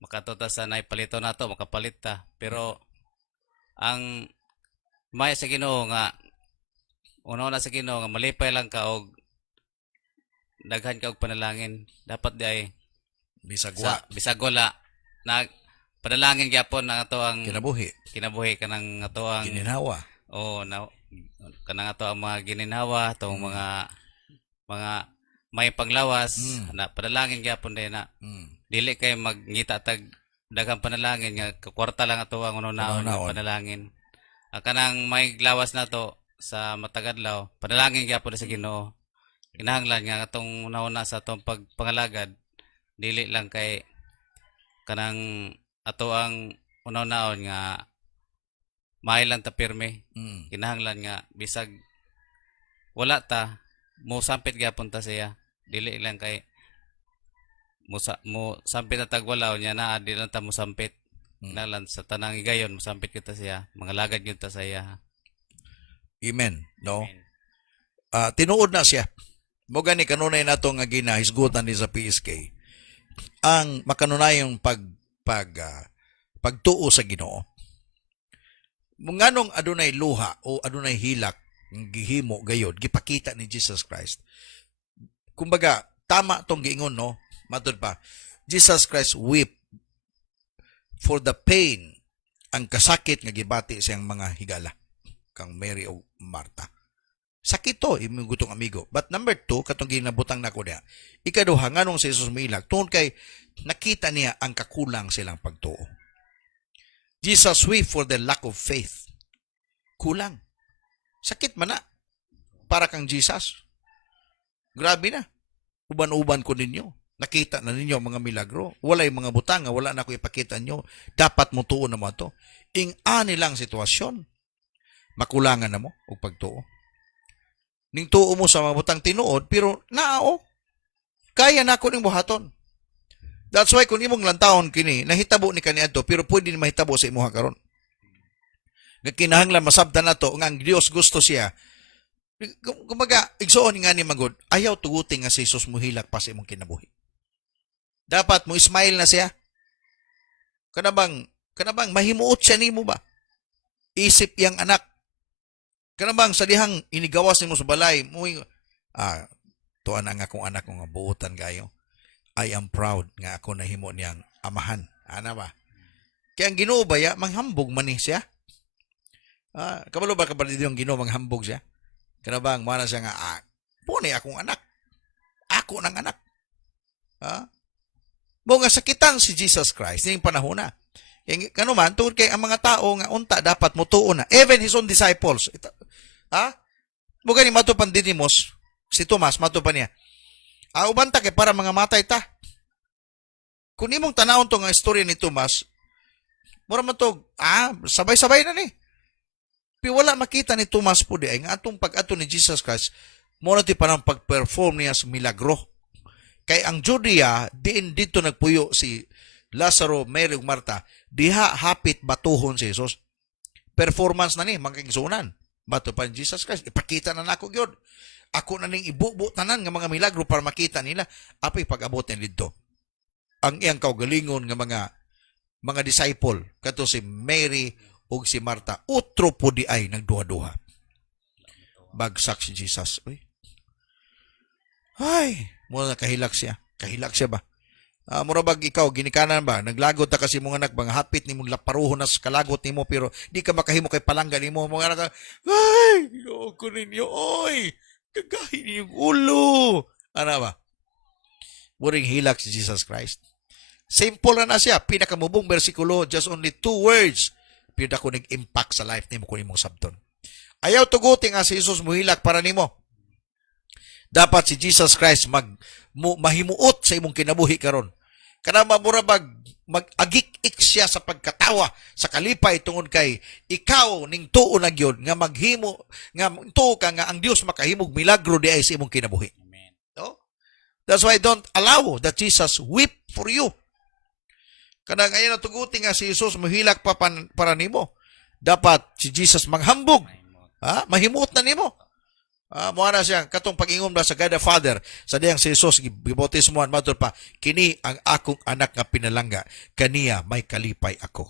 makatuta sa naipalito nato makapalit ta. Pero ang maya sa Ginoo nga una sa Ginoo nga malipay lang ka og daghan ka og panalangin. Dapat di ay Bisagwa. bisag wala na panalangin gyapon ang ato ang Kinabuhi. kinabuhi kanang ato ang Gininhawa. na kanang ato ang mga gininhawa tong mga may panglawas na panalangin gyapon din na Mm. dili kay magngita tag daghang panalangin nga kwarta lang ato ang unaon nga Unaon. panalangin. Ang kanang may lawas na to sa matagadlaw panalangin gyapon sa Ginoo. Kinahanglan nga atong una sa atong pagpangalagad dili lang kay kanang ato ang unaon nga mailan ta pirme. Mm. Kinahanglan nga bisag wala ta mo sampit gyapon ta siya dili lang kay mo sampit na tagwalaw niya na di lang ta mo sampit. Kinahanglan sa tanang higayon mo sampit kita siya mga lagad gyud ta sa iya. Amen. No? Amen. Tinuod na siya. Mo gani kanunay nato nga ginahisgutan ni sa PSK. Ang makanunayong pagtuo sa Ginoo. Nganong adunay luha o adunay hilak ng gihimo gayod gipakita ni Jesus Christ. Kumbaga tama tong giingon no, matud pa. Jesus Christ weep for the pain, ang kasakit nga gibati siyang mga higala kang Mary o Martha. Sakit to, imong gutong amigo. But number 2, katong ginabutang nako niya, ikaduha nganong si Jesus milag tungod kay nakita niya ang kakulang silang pagtuo. Jesus weep for the lack of faith. Kulang. Sakit man na. Para kang Jesus. Grabe na. Uban-uban ko ninyo. Nakita na ninyo ang mga milagro. Walay mga butang, wala na ko ipakita nyo. Dapat mo tuo na mo to. Ing-ani lang sitwasyon. Makulangan na mo og pagtuo. Ning tuo mo sa mga butang tinuod, pero naao. Kaya na ako ning buhaton. That's why kung imong lantawon kini, nahitabo ni kaniadto, pero pwede ni mahitabo sa imuha karon. Nga kinahanglan masabtan nato nga ang Dios gusto siya. Kumaga, igsoon nga ni magod, ayaw tuguting nga si Jesus muhilak pa sa imong kinabuhi. Dapat mo smile na siya. Kanabang mahimuot siya nimo ba? Isip yang anak. Kanabang sa dihang inigawas nimo sa balay, mo tuan ang akong anak ko nga buutan kayo. I am proud nga ako nahimo niyang amahan. Ana ba? Kaya ang Ginoo baya manghambog man ni siya. Kabalo ba kapatid yung Ginoo manghambog siya? Kanabang mana siya nga puni akong anak. Ako nang anak. Mo nga sakitan si Jesus Christ ning panahon na. Kano man tungod kay ang mga tao nga unta dapat motuo na. Even his own disciples. Mo gani mato pan Didymos, si Tomas mato pa niya. Uban ta kay para mga matay ta. Kung imong tanawon to nga istorya ni Tomas, mura man to, sabay-sabay na ni. Pero wala makita ni Tomas po di ay nga atong pag-ato ni Jesus Christ, muna ti parang pag-perform niya sa milagro. Kay ang Judea, diin dito nagpuyo si Lazaro, Mary ug Marta, diha hapit batuhon si Jesus. Performance na ni, magkigsunan. Bato pa ni Jesus Christ, ipakita na nako gyud. Ako na ning ibubo tanan nga mga milagro para makita nila apay pag-abot ni didto. Ang iyang kaugalingon nga mga disciple kato si Mary ug si Marta, utro po di ay nagduha-duha. Bagsak si Jesus. Ay, muna kahilak siya. Kahilak siya ba? Mura bag ikaw, ginikanan ba? Naglagot ta kasi mong anak, mga hapit ni mong laparuhon na sa kalagot ni mo, pero di ka makahimo kay palangga ni mo. Mga anak ka, ay, ko ninyo, oy, kagahin niyong ulo. Ano ba? Muring hilak si Jesus Christ. Simple na siya. Pinakamubong versikulo, just only 2 words. Pero ako nag-impact sa life ni mo kung imong sabton. Ayaw tuguting nga si Jesus muhilak para nimo. Dapat si Jesus Christ mahimuot sa imong kinabuhi karon. Kana mamurabag mag-agik-ik siya sa pagkatawa sa kalipay tungod kay ikaw ning tuo na gyud nga maghimo nga tuo ka nga ang Dios makahimog milagro di ay sa imong kinabuhi. Amen. No? That's why don't allow that Jesus weep for you. Kada ngayon natuguti nga si Jesus mahilak pa para nimo. Dapat si Jesus manghambog. Mahimot na nimo. Mo na siya katong pag-ingom na sa God the Father sa diyang si Jesus gibautismohan madto pa kini ang akong anak nga pinalangga kaniya may kalipay ako.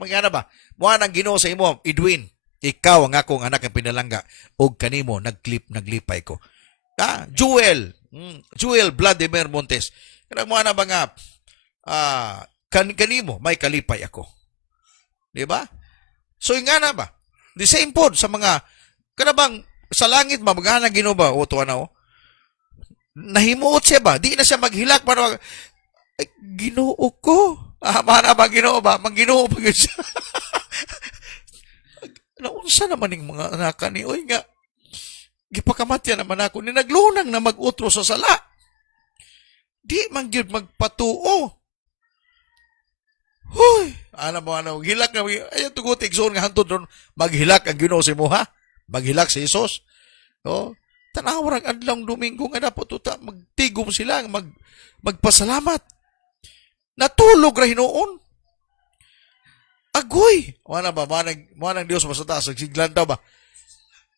Magana ba? Mo nang Ginoo sa imo, Edwin, ikaw ang akong anak nga pinalangga ug kanimo naglipay ko. Joel Vladimir Montes. Kanang mo na ba nga kanimo may kalipay ako. Di ba? So nga na ba? The same pod sa mga kanabang sa langit mabagana Ginoo ba o tuwa na nahimuot siya ba? Di na siya maghilak para Ginoo ko. Mana ba Ginoo ba? Mangginoo pa siya. Naunsa naman yung mga anak ni oy nga gipakamatya naman ako ni naglunang na mag-utro sa sala. Di man gyud magpatuo. Hoy, hilak na ay tugutig zon nga hantod ron maghilak ang Ginoo sa imo ha. Maghilak si Jesus. Tanaw rang adlong Domingo nga dapat tuta magtigom sila magpasalamat. Natulog ra hinuon. Agoy. Wala ba manang Dios masata sa siglan daw ba?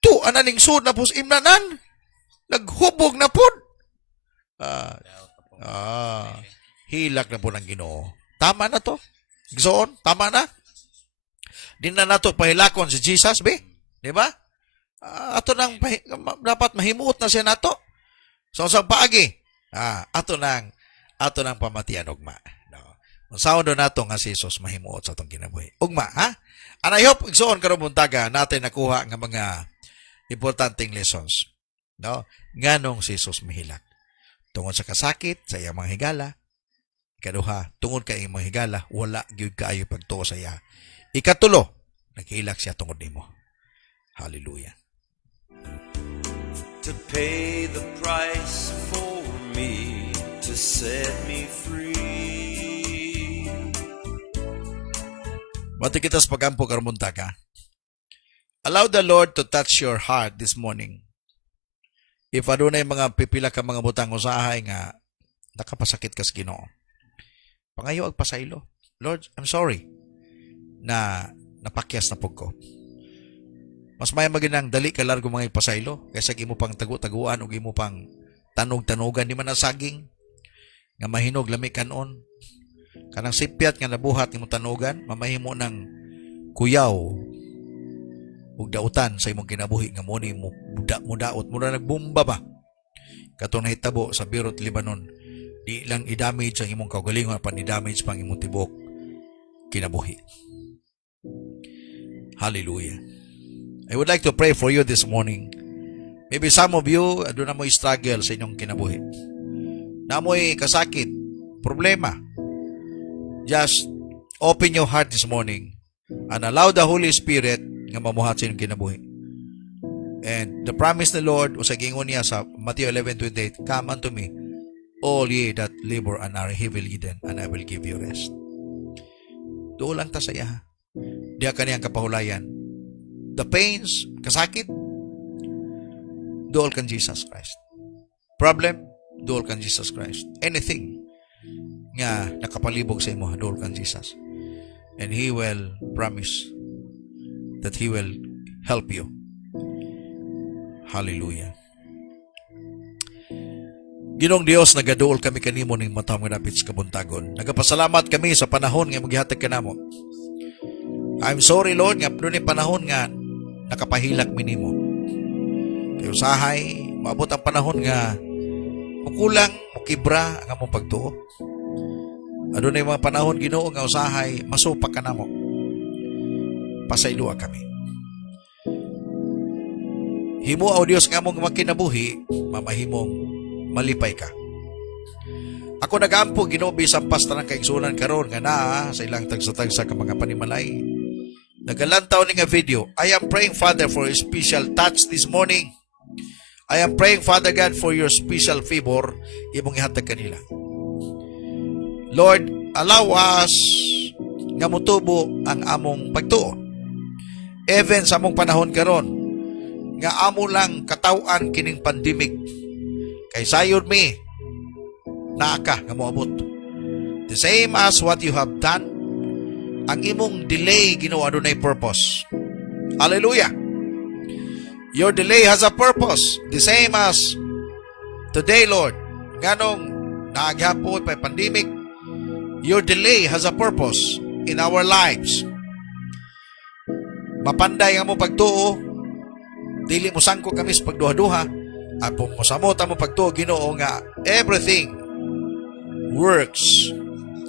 Tu ananing sud na pus imnanan. Naghubog na pud. Hilak na po ng Ginoo. Tama na to. Gsoon, tama na. Di na nato pahilakon si Jesus, be? Di ba? Ato nang dapat mahimuot na siya nato. So sa paagi, ato nang pamatian ugma. No. Unsaon do nato nga si Jesus mahimuot sa atong kinabuhi. Ugma, ha? And I hope igsoon karon buntaga natin nakuha nga mga importanteng lessons. No? Nganong si Jesus mahilak. Tungod sa kasakit sa iyang mga higala. Ikaduha, tungod kay iyang mga higala, wala gyud kaayo pagtuo sa iya. Ikatulo, naghilak siya tungod nimo. Hallelujah. To pay the price for me, to set me free. Mati kita sa pagampo karmunta ka. Allow the Lord to touch your heart this morning. If adunay mga pipila ka mga butang usahay nga nakapasakit ka sa Ginoo. Pangayo agpasaylo. Lord, I'm sorry na napakyas na pug ko. Mas may maginang dali ka largo mga ipasaylo kaysa imo pang tagu-taguan ug imo pang tanog-tanugan di man nasaging nga mahinog lami kanon. Kanang sipyat nga nabuhat imong tanugan mamahimo ng kuyaw ug dautan sa imong kinabuhi nga mo ni mo daot mo na nagbomba ba katong nahitabo sa Beirut, Lebanon. Di lang i-damage ang imong kaugalingon pa ni-damage pang imong tibok kinabuhi. Hallelujah. I would like to pray for you this morning. Maybe some of you, doon na mo struggle sa inyong kinabuhi. Na mo'y kasakit, problema. Just open your heart this morning and allow the Holy Spirit nga mamuhat sa inyong kinabuhi. And the promise of the Lord, o sa gingon niya sa Matthew 11:28, come unto me, all ye that labor and are heavy laden, and I will give you rest. Doon lang ta saya. Diya kaniyang kapahulayan. The pains, kasakit, dool kan Jesus Christ. Problem, dool kan Jesus Christ. Anything nga nakapalibog sa imo, dool kan Jesus. And He will promise that He will help you. Hallelujah. Ginong Dios, nagaduol kami kanimo ning matawag nga dapit sa kabuntagon. Nagapasalamat kami sa panahon nga magihatag kanamo. I'm sorry Lord nga doon panahon nga nakapahilak mi nimo. Kay usahay maabot ang panahon nga kulang mukibra ang among pagtuo. Adunay mga panahon Ginoo nga usahay masupak kanamo. Pasayloa kami. Himo o Dios nga among makinabuhi, mamahimong malipay ka. Ako nagampo Ginoo bisan pasta ng kaigsunan karon nga naa sa ilang tagsa-tagsa ka mga panimalay. Nagalantaw ni nga video. I am praying, Father, for a special touch this morning. I am praying, Father God, for your special favor. Imong ihatag kanila. Lord, allow us nga mutubo ang among pagtuo. Even sa among panahon karon, nga amo lang katawan kining pandemic. Kay sayod mi, naaka nga moabot. The same as what you have done, ang imong delay, Ginoo, adunay purpose. Hallelujah. Your delay has a purpose. The same as today, Lord. Ganong naaghapon pa pandemic, your delay has a purpose in our lives. Mapanday ang mo pagtuo, dili mo sangko kami sa pagduha-duha, at pumusamo mo pagtuo, Ginoo, nga everything works.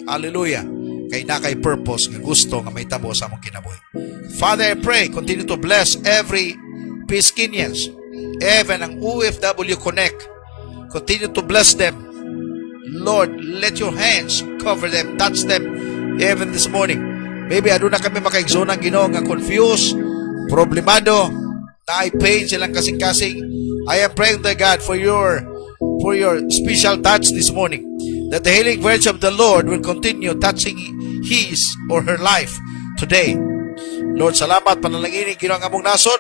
Hallelujah. Kay na kay purpose nga gusto nga may tabo sa among kinabuhi. Father, I pray, continue to bless every Peace Kenyans, even ang OFW Connect. Continue to bless them. Lord, let your hands cover them, touch them, even this morning. Maybe aduna kami makaigsonan, Ginoo, nga confused, problemado, na ay pain silang kasing-kasing. I am praying to God for your special touch this morning, that the healing virtue of the Lord will continue touching his or her life today. Lord, salamat, panalangin, Ginoo, ang among nasod.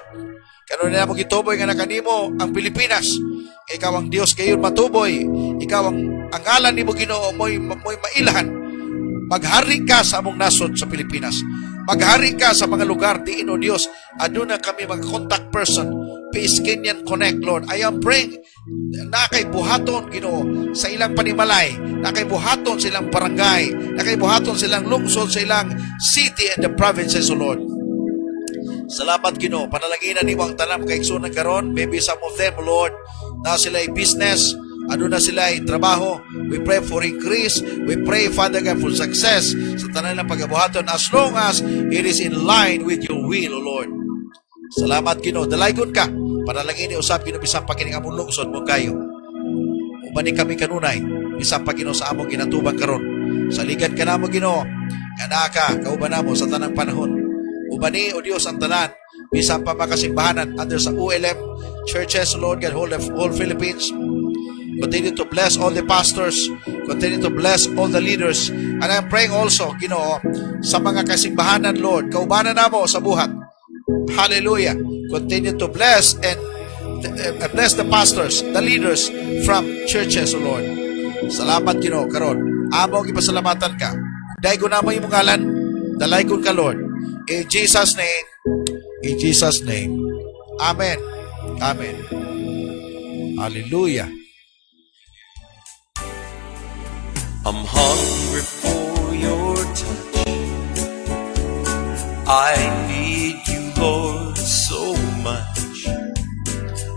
Karon na mong gituboy nga nakanimo ang Pilipinas. Ikaw ang Dios kayon matuboy. Ikaw ang ngalan nimo, Ginoo, mo'y mailahan. Maghari ka sa among nasod sa Pilipinas. Maghari ka sa mga lugar diin, o Dios. Aduna kami mga contact person. Peace Kenyan Connect, Lord. I am praying na kay buhaton, Ginoo, sa ilang panimalay, na kay buhaton silang barangay, na kay buhaton silang lungsod sa ilang city and the provinces, O Lord. Salamat, Ginoo. Panalaginan nimo ang tanang kaigsunan karon. Maybe some of them, Lord, na sila ay business, aduna sila ay trabaho. We pray for increase. We pray, Father God, for success sa tanan ng pagabuhaton as long as it is in line with your will, O Lord. Salamat, Ginoo. Dalaygon ka. Panalangin ni usab, Ginoo, bisan pa kining among lungsod mo kayo. Ubani kami kanunay, bisan pa, Ginoo, sa among ginatubang karon. Saligan ka namo, Ginoo. Kana ka, kauban namo sa tanang panahon. Ubani, O Dios, ang tanan, bisan pa makasimbahanan under sa ULM churches, Lord God, whole Philippines. Continue to bless all the pastors. Continue to bless all the leaders. And I'm praying also, Ginoo, sa mga kasimbahanan, Lord, kaubanan namo sa buhat. Hallelujah. Continue to bless and bless the pastors, the leaders from churches, O Lord. Salamat, Ginoo, karon. Amo gipasalamatan ka. Daygon namo imong ngalan. Dalaygon ka, Lord. In Jesus' name. In Jesus' name. Amen. Amen. Hallelujah. I'm hungry for your touch. I need you, Lord, so much.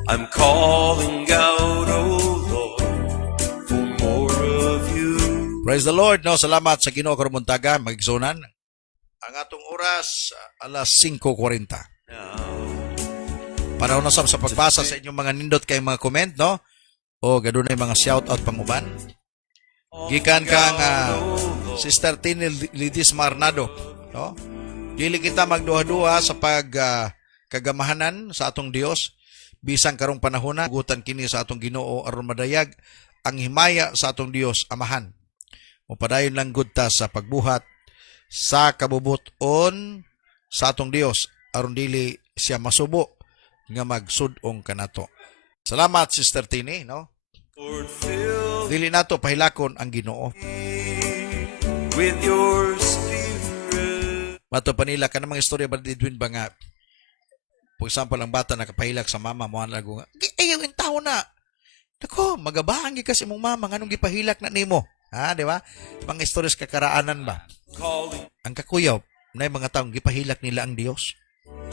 I'm calling out, oh Lord, for more of you. Praise the Lord. No, salamat sa Ginoo karong buntaga, magigsunan. Ang atong oras, alas 5:40. Panahon na sa pagbasa sa inyong mga nindot kay mga comment, no? O gadunay mga shout out panguban. Gikan kang Sister Tini Lidis Marnado, no? Dili kita magduha-duha sa kagamahanan sa atong Dios bisan karong panahon na gutan kini sa atong Ginoo aron madayag ang himaya sa atong Dios Amahan. Mupadayon lang gud ta sa pagbuhat sa kabubuton sa atong Dios aron dili siya masubo nga magsud-ong kanato. Salamat, Sister Tini, no? Lord, fill Dili nato pahilakon ang Ginoo. with your spirit. Mato pa nila ka ng mga istorya ba didwin ba nga, for example, ang bata nakapahilak sa mama mo, ang lago nga, ayaw yung tao na. Nako, magabaan gi kasi mong mama, anong gipahilak na nimo? Ha, di ba? Mga istorya kakaraanan ba? Calling, Ang kakuyaw, na yung mga taong gipahilak nila ang Diyos.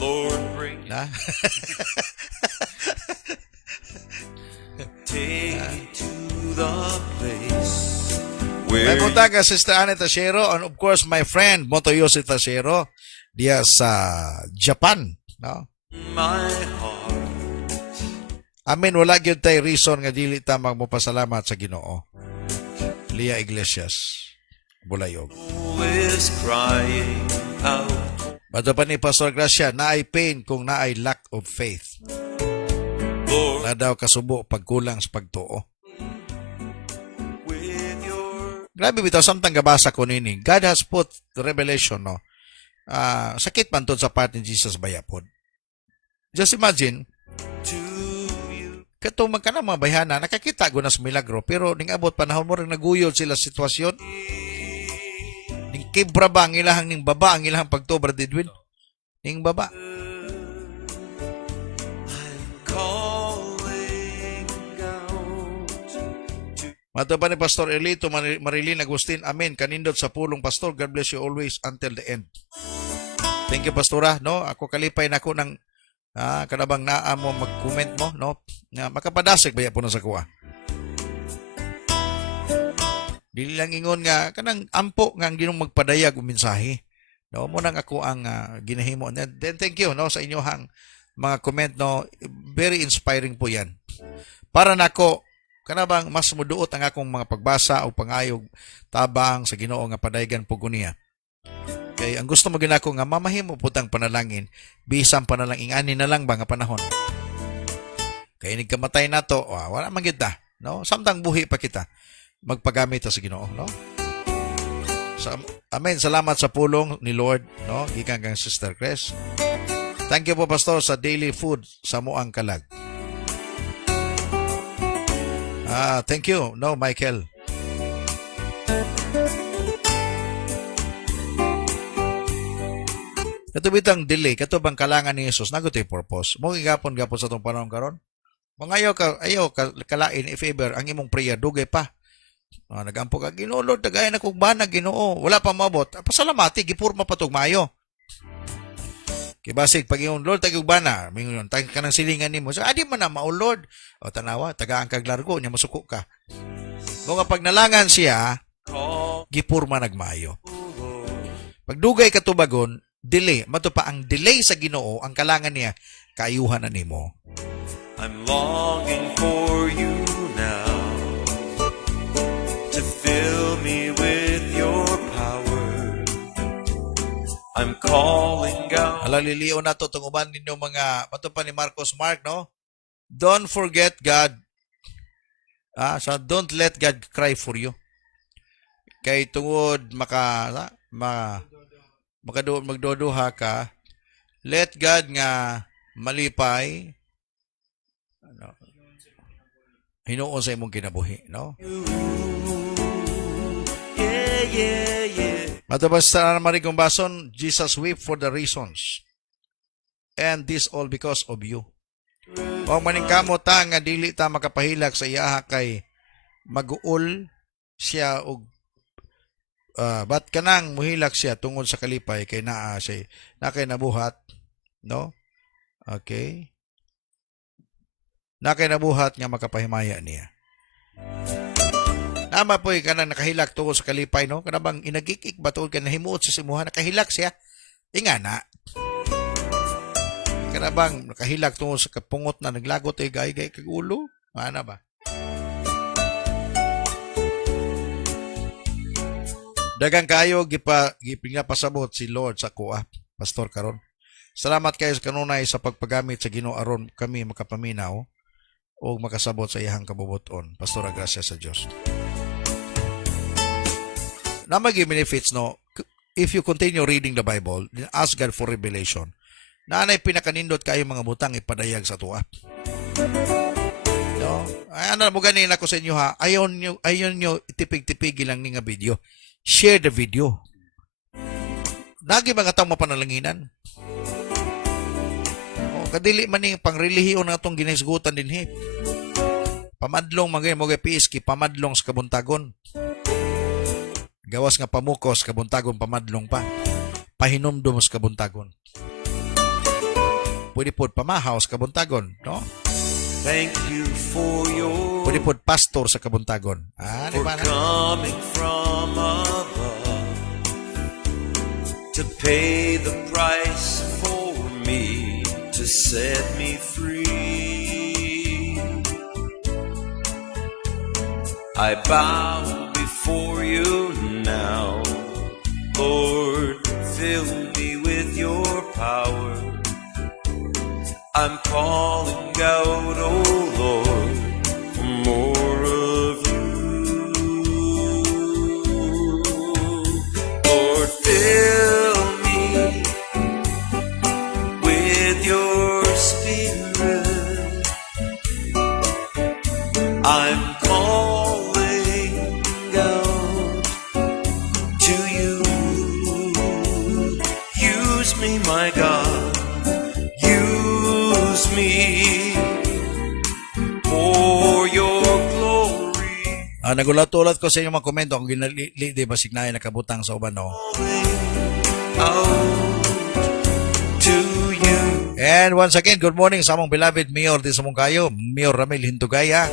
Lord, bring Na? take me to the place May where punta ka, Sister Anne Tashero, and of course, my friend, Motoyoshi Tashero, diya sa Japan. No? my heart Amen, wala gyud tay reason nga dili ta magmupasalamat sa Ginoo. Lia Iglesias, Bulayog. is crying out. Bato pa ni Pastor Gracia, naay pain kung naay lack of faith. Lord, Na daw kasubo pagkulang sa pagtuo. with your Grabe bitaw, samtang gabasa ko nini. God has put the revelation, no? Sakit man to sa part ni Jesus bayapod. Just imagine, to you. katong magkana mga bayhana, nakakita ko na sa milagro, pero ning abot panahon mo rin naguyod sila sa sitwasyon. kibra ba ang ilahang ning baba, ang ilahang pagtobra Edwin? Ning baba. Calling out to Mato pa ni Pastor Elito Marilyn Agustin. Amen. Kanindot sa pulong Pastor. God bless you always until the end. Thank you, Pastora. No, ako kalipay na ako ng kanabang naa mo mag-comment mo, no? Na makapadasig ba po na sa kuha. Dili lang ingon nga kanang ampo nga ang ginong magpadayag og mensahe. No, mo nang ako ang ginahimo. Then thank you no sa inyohang mga comment no. Very inspiring po 'yan. Para nako kanabang mas muduot ang akong mga pagbasa o pangayog tabang sa Ginoo nga padayagan po niya. Kay ang gusto mo ginako nga mamahimo putang panalangin, bisang panalangin ani na lang ba nga panahon. Kay nig kamatay nato, wala man kita, no? Samtang buhi pa kita, magpagamit ta sa Ginoo, no? Amen. Salamat sa pulong ni Lord, no? Gikan kang Sister Chris. Thank you po Pastor sa daily food sa muang kalag. Thank you, no, Michael. Katubitang delay, katubang kalangan ni Jesus, nagutoy purpose. Mo gapon sa tong panahon karon. Kung ayaw ka kalain if ever ang imong prayer dugay pa. Nagampo ka Ginoo Lord, tagay na kog bana Ginoo. Wala pa mabot. Pasalamati gipurma pa tug maayo. Kibasig pag yung Lord tagog bana, mingon tag kanang silingan nimo. So adi man na mao Lord. O tanawa, tagaan kag largo nya masuko ka. Mo nga pag nalangan siya, call, gipurma nagmaayo. Lord. Pagdugay katubagon, delay, mato pa ang delay sa Ginoo, ang kalangan niya kaayuhan na nimo. I'm longing for you now to fill me with your power. I'm calling out. Alaliliw na to tunguban ninyo mga mato pa ni Marcos Mark, no? Don't forget God. So don't let God cry for you. Kay tungod magdoduha ka, let God nga malipay hinuon sa imong kinabuhi, no? Yeah, yeah, yeah. Matabas sa marigong bason, Jesus weep for the reasons. And this all because of you. O maning kamo ta nga dili ta makapahilak sa iyaha kay maguol siya og bat kanang muhilak siya tungod sa kalipay kay naa siya na kay nabuhat, no? Okay. Na kay nabuhat nga makapahimaya niya. Nama po'y kanang nakahilak tungod sa kalipay, no? Kanabang inagikik ba tungod ka nahimuot sa simuhan, nakahilak siya. Ingana. Kanabang nakahilak tungod sa kapungot na naglagot ay gay-gay kag ulo. Mana ba? Dagang kayo gipasabot si Lord sa kuha, Pastor karon. Salamat kayo sa kanunay sa pagpagamit sa Ginoo aron kami makapaminaw o makasabot sa iyang kabubuton. Pastor, grasya sa Dios. Na magi benefits no, if you continue reading the Bible, ask God for revelation. Naanay pinakanindot kayo mga butang ipadayag sa tuwa. No? Ay ano mo ganin ako sa inyo ha. Ayon nyo itipig-tipigi lang ni nga video. Share the video. Nagi mga taong mapanalanginan. Kadili man ning pangrelihiyon na itong ginisgutan din he. Pamadlong mga piski, pamadlong sa kabuntagon. Gawas nga pamukos, kabuntagon pamadlong pa. Pahinumdum sa kabuntagon. Pwede po pamahaw sa kabuntagon, no? Thank you for your Pwede po pastor sa kabuntagon. Di for ba na? coming from above to pay the price for me, to set me free. I bow before you now, Lord, fill me with your power. I'm calling out, oh Lord, for more of you. Lord, fill me with your spirit. I'm calling out to you. me for your glory. Nagulat-ulat ko sa inyong mga komento kung ginali di ba signayan nakabutang sa uban, no? Out to you. And once again, good morning sa among beloved Mayor di sa kayo, Mayor Ramil Hintugaya.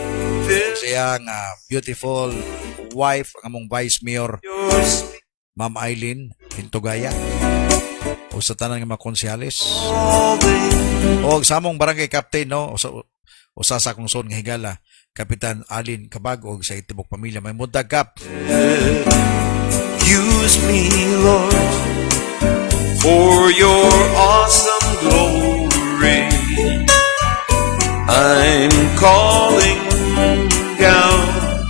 Siyang beautiful wife, ang among Vice Mayor, Yours Ma'am Eileen Hintugaya. O sa tanan nga mga konsyales. calling. O sa among barangay captain, no? O sa kong son nga higala, Kapitan Alin Kabag, o sa itibok pamilya, may mudag kap. Use me, Lord, for your awesome glory. I'm calling down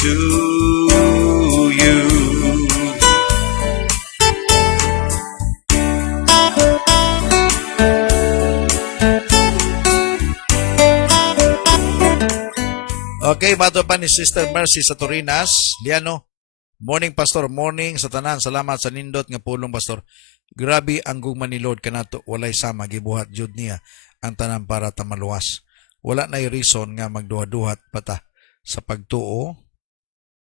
to you. Okay, bato pa ni Sister Mercy sa Torinas. Liano, morning pastor, morning sa tanan. Salamat sa nindot nga pulong pastor. Grabe ang gugma ni Lord kanato, walay sama gibuhat jud niya ang tanan para tamaluwas. Wala na reason nga magduha-duhat pata sa pagtuo.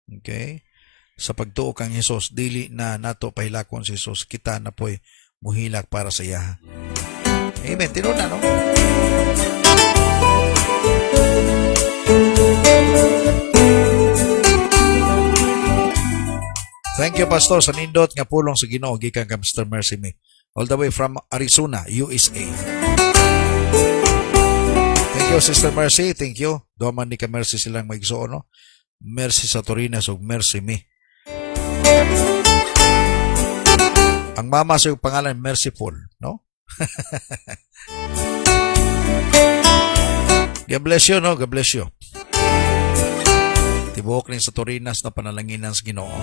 Okay? Sa pagtuo kang Hesus, dili na nato pahilakon si Hesus, kita na po'y muhilak para sa iya. Amen. Tino na, no? Thank you, Pastor, sa nindot nga pulong sa Ginoo gikan kay Mr. Mercy Me. All the way from Arizona, USA. Thank you, Sister Mercy. Thank you. Duman ni ka Mercy silang maigsuon, no? Mercy sa Torinas ug Mercy Me. Ang mama sa iyong pangalan, Merciful, no? God bless you, no? God bless you. Tibuok rin sa Torinas na panalanginan sa Ginoo.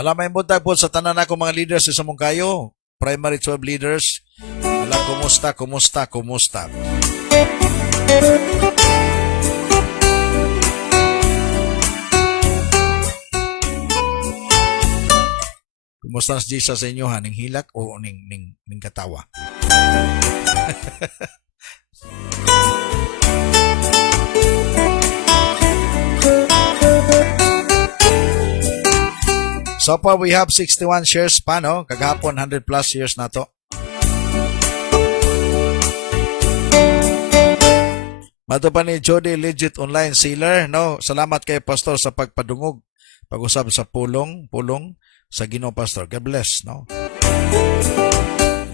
Alam may buntag po sa tanan ako mga leaders sa Mungkayo, primary 12 leaders. Alam, kumusta? Kumusta si Jesus sa inyo, ha? Ning hilak o ning katawa? So far, we have 61 shares pa, no? Kagahapon, 100 plus shares na to. Mato pa ni Jody, legit online sealer, no? Salamat kay Pastor sa pagpadungog. Pag-usap sa pulong sa Ginoo, Pastor. God bless, no?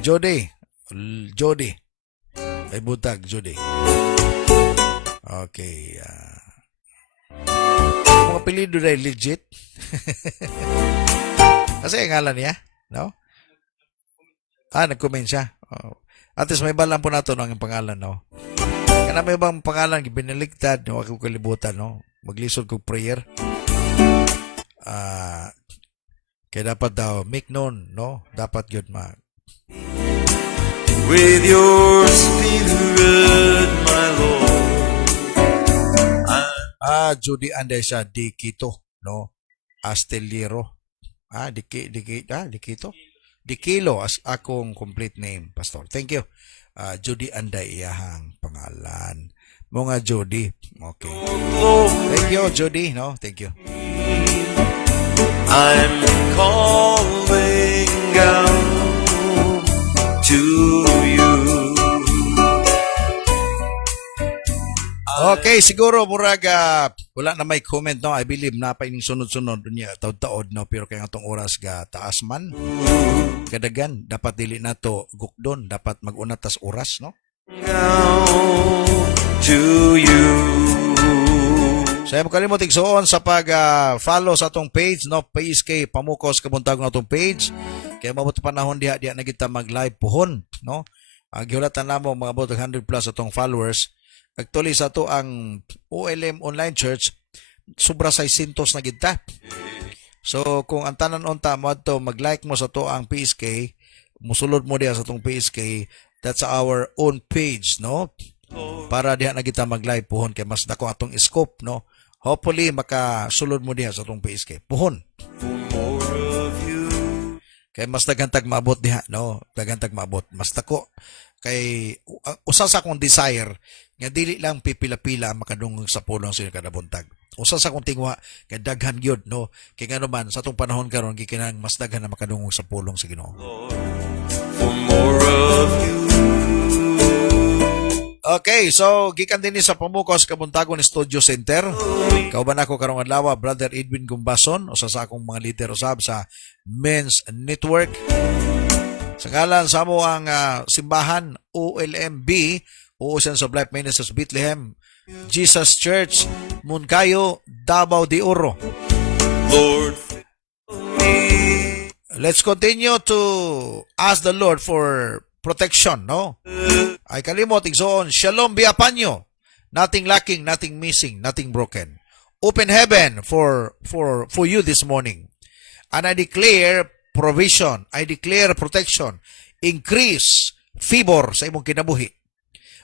Jody. Ay butag, Jody. Okay. Mga pilido na legit. Kasi ang ngalan niya, no? Nag-comment siya. At least may balang po nato ng pangalan, no? Kana may ibang pangalan, biniligtad, no? Ako kalibutan, no? Maglisod kong prayer. Kaya dapat daw, make known, no? Dapat yun With your spirit, my Lord. Judy Anday siya, Dikito, no? Asteliero. Dikilo as akong complete name, Pastor. Thank you. Judy Anday iyahang pangalan. Mga Judy. Okay. Thank you, Judy, no? Thank you. I'm calling out to you. Okay, siguro muraga wala na may comment, no? I believe na pa ining sunod-sunod niya taod-taod, no? Pero kay atong oras ga taas man. Kadagan dapat dili nato gukdon, dapat mag-una tas oras, no? Out to you. Sa mo kalimot igsuon sa pag-follow sa atong page, no? PSK Pamukos kabuntag na atong page. Kaya mabot panahon diha na kita mag-live puhon, no? Gihulatan namo mga about 100 plus atong followers. Actually sa to ang OLM Online Church sobra 600 na gid ta. So kung ang tanan unta mo adto mag-like mo sa to ang PSK, musulod mo diha sa tong PSK, that's our own page, no? Para diha na kita mag-live puhon kay mas dako atong scope, no? Hopefully makasulod mo diha sa tong PSK. Puhon. Kay mas dagantag maabot diha, no? Dagantag maabot. Mas dako kay usa sa akong desire nga dili lang pipila-pila ang makadungog sa pulong sa kada buntag. Usa sa akong tingwa nga daghan gyud, no? Kay ngano man sa atong panahon karon gikinahang mas daghan na makadungog sa pulong sa Ginoo. For more of you. Okay, so gikan din ni sa pamukos kabuntagon Studio Center. Kauban ako karong adlaw, Brother Edwin Gumbason, usa sa akong mga leader usab sa Men's Network. Sa ngalan sa amo ang simbahan OLMB, Oceans of Life Ministries Bethlehem, Jesus Church, Moncayo, Davao de Oro. Lord, Let's continue to ask the Lord for protection, no? Ay kalimot, igsoon, Shalom be upon you. Nothing lacking, nothing missing, nothing broken. Open heaven for you this morning. And I declare provision, I declare protection, increase, favor sa imong kinabuhi.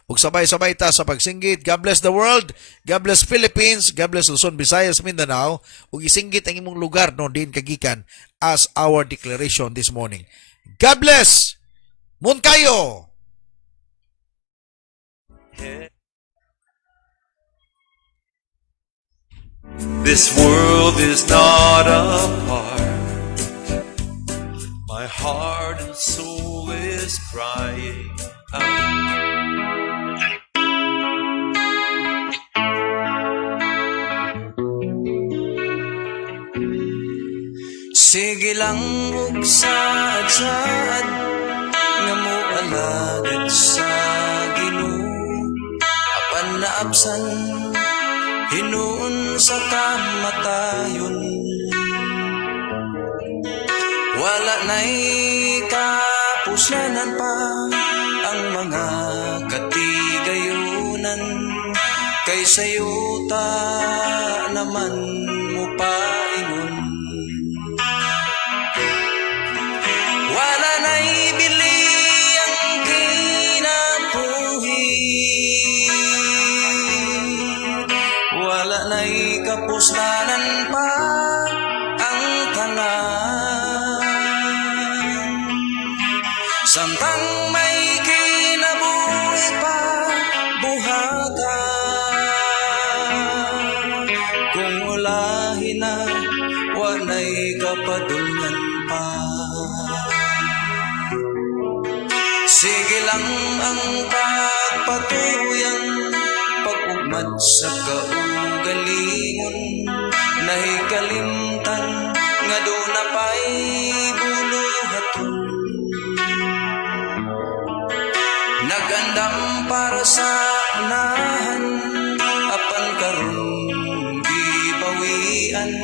Ug sabay-sabay ta sa pagsinggit, God bless the world, God bless Philippines, God bless Luzon, Visayas, Mindanao, ug isinggit ang imong lugar no din kagikan as our declaration this morning. God bless Moncayo. this world is not apart. My heart and soul is crying out. Sige lang ug saad-saad nga mo alagad sa Ginoo, apan naabsan hinuon sa kamatayon. Wala na'y kapuslanan pa ang mga katigayunan, kay sayo ta naman mo paingon. Wala na'y bili ang kinabuhi, wala na'y kapuslanan pa ang tanan. Samtang may kinabuhi pa, buhata. Kung ulahin na, wala'y kapadulngan pa. Sige lang ang pagpatuyang pag-ugmad sa kaugalingon, nahi kalimtan nga doon na pa'y buluhaton. Nagandam para sa unahan, apan karon di bawian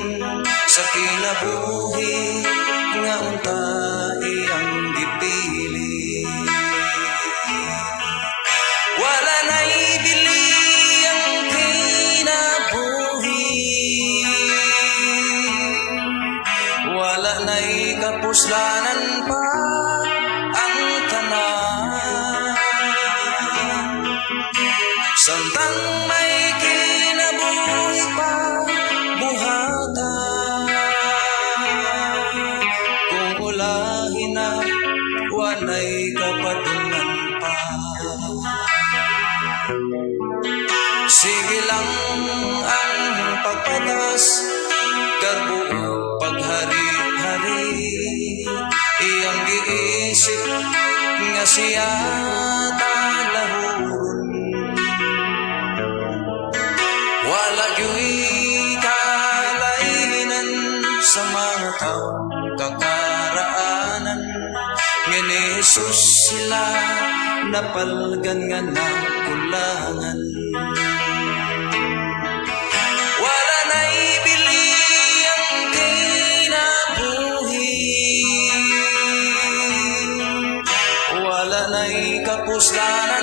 sa kinabuhi nga unta iyang gipili. Wala na'y bili ang kinabuhi, wala na'y kapuslanan pa ang tanan. Samtang may kinabuhi pa, buhata. Kung ulahin na, wala'y kapadungan pa. Sige lang ang pagpatas, karbuo paghari-hari, iyang giisip nga siya talahon. Wala gyu'y kalainan sa mga taong kakaraanan, nga ni Jesus sila napalgan nga nakulangan. Wala na'y bili ang kinabuhi, wala na'y kapuslanan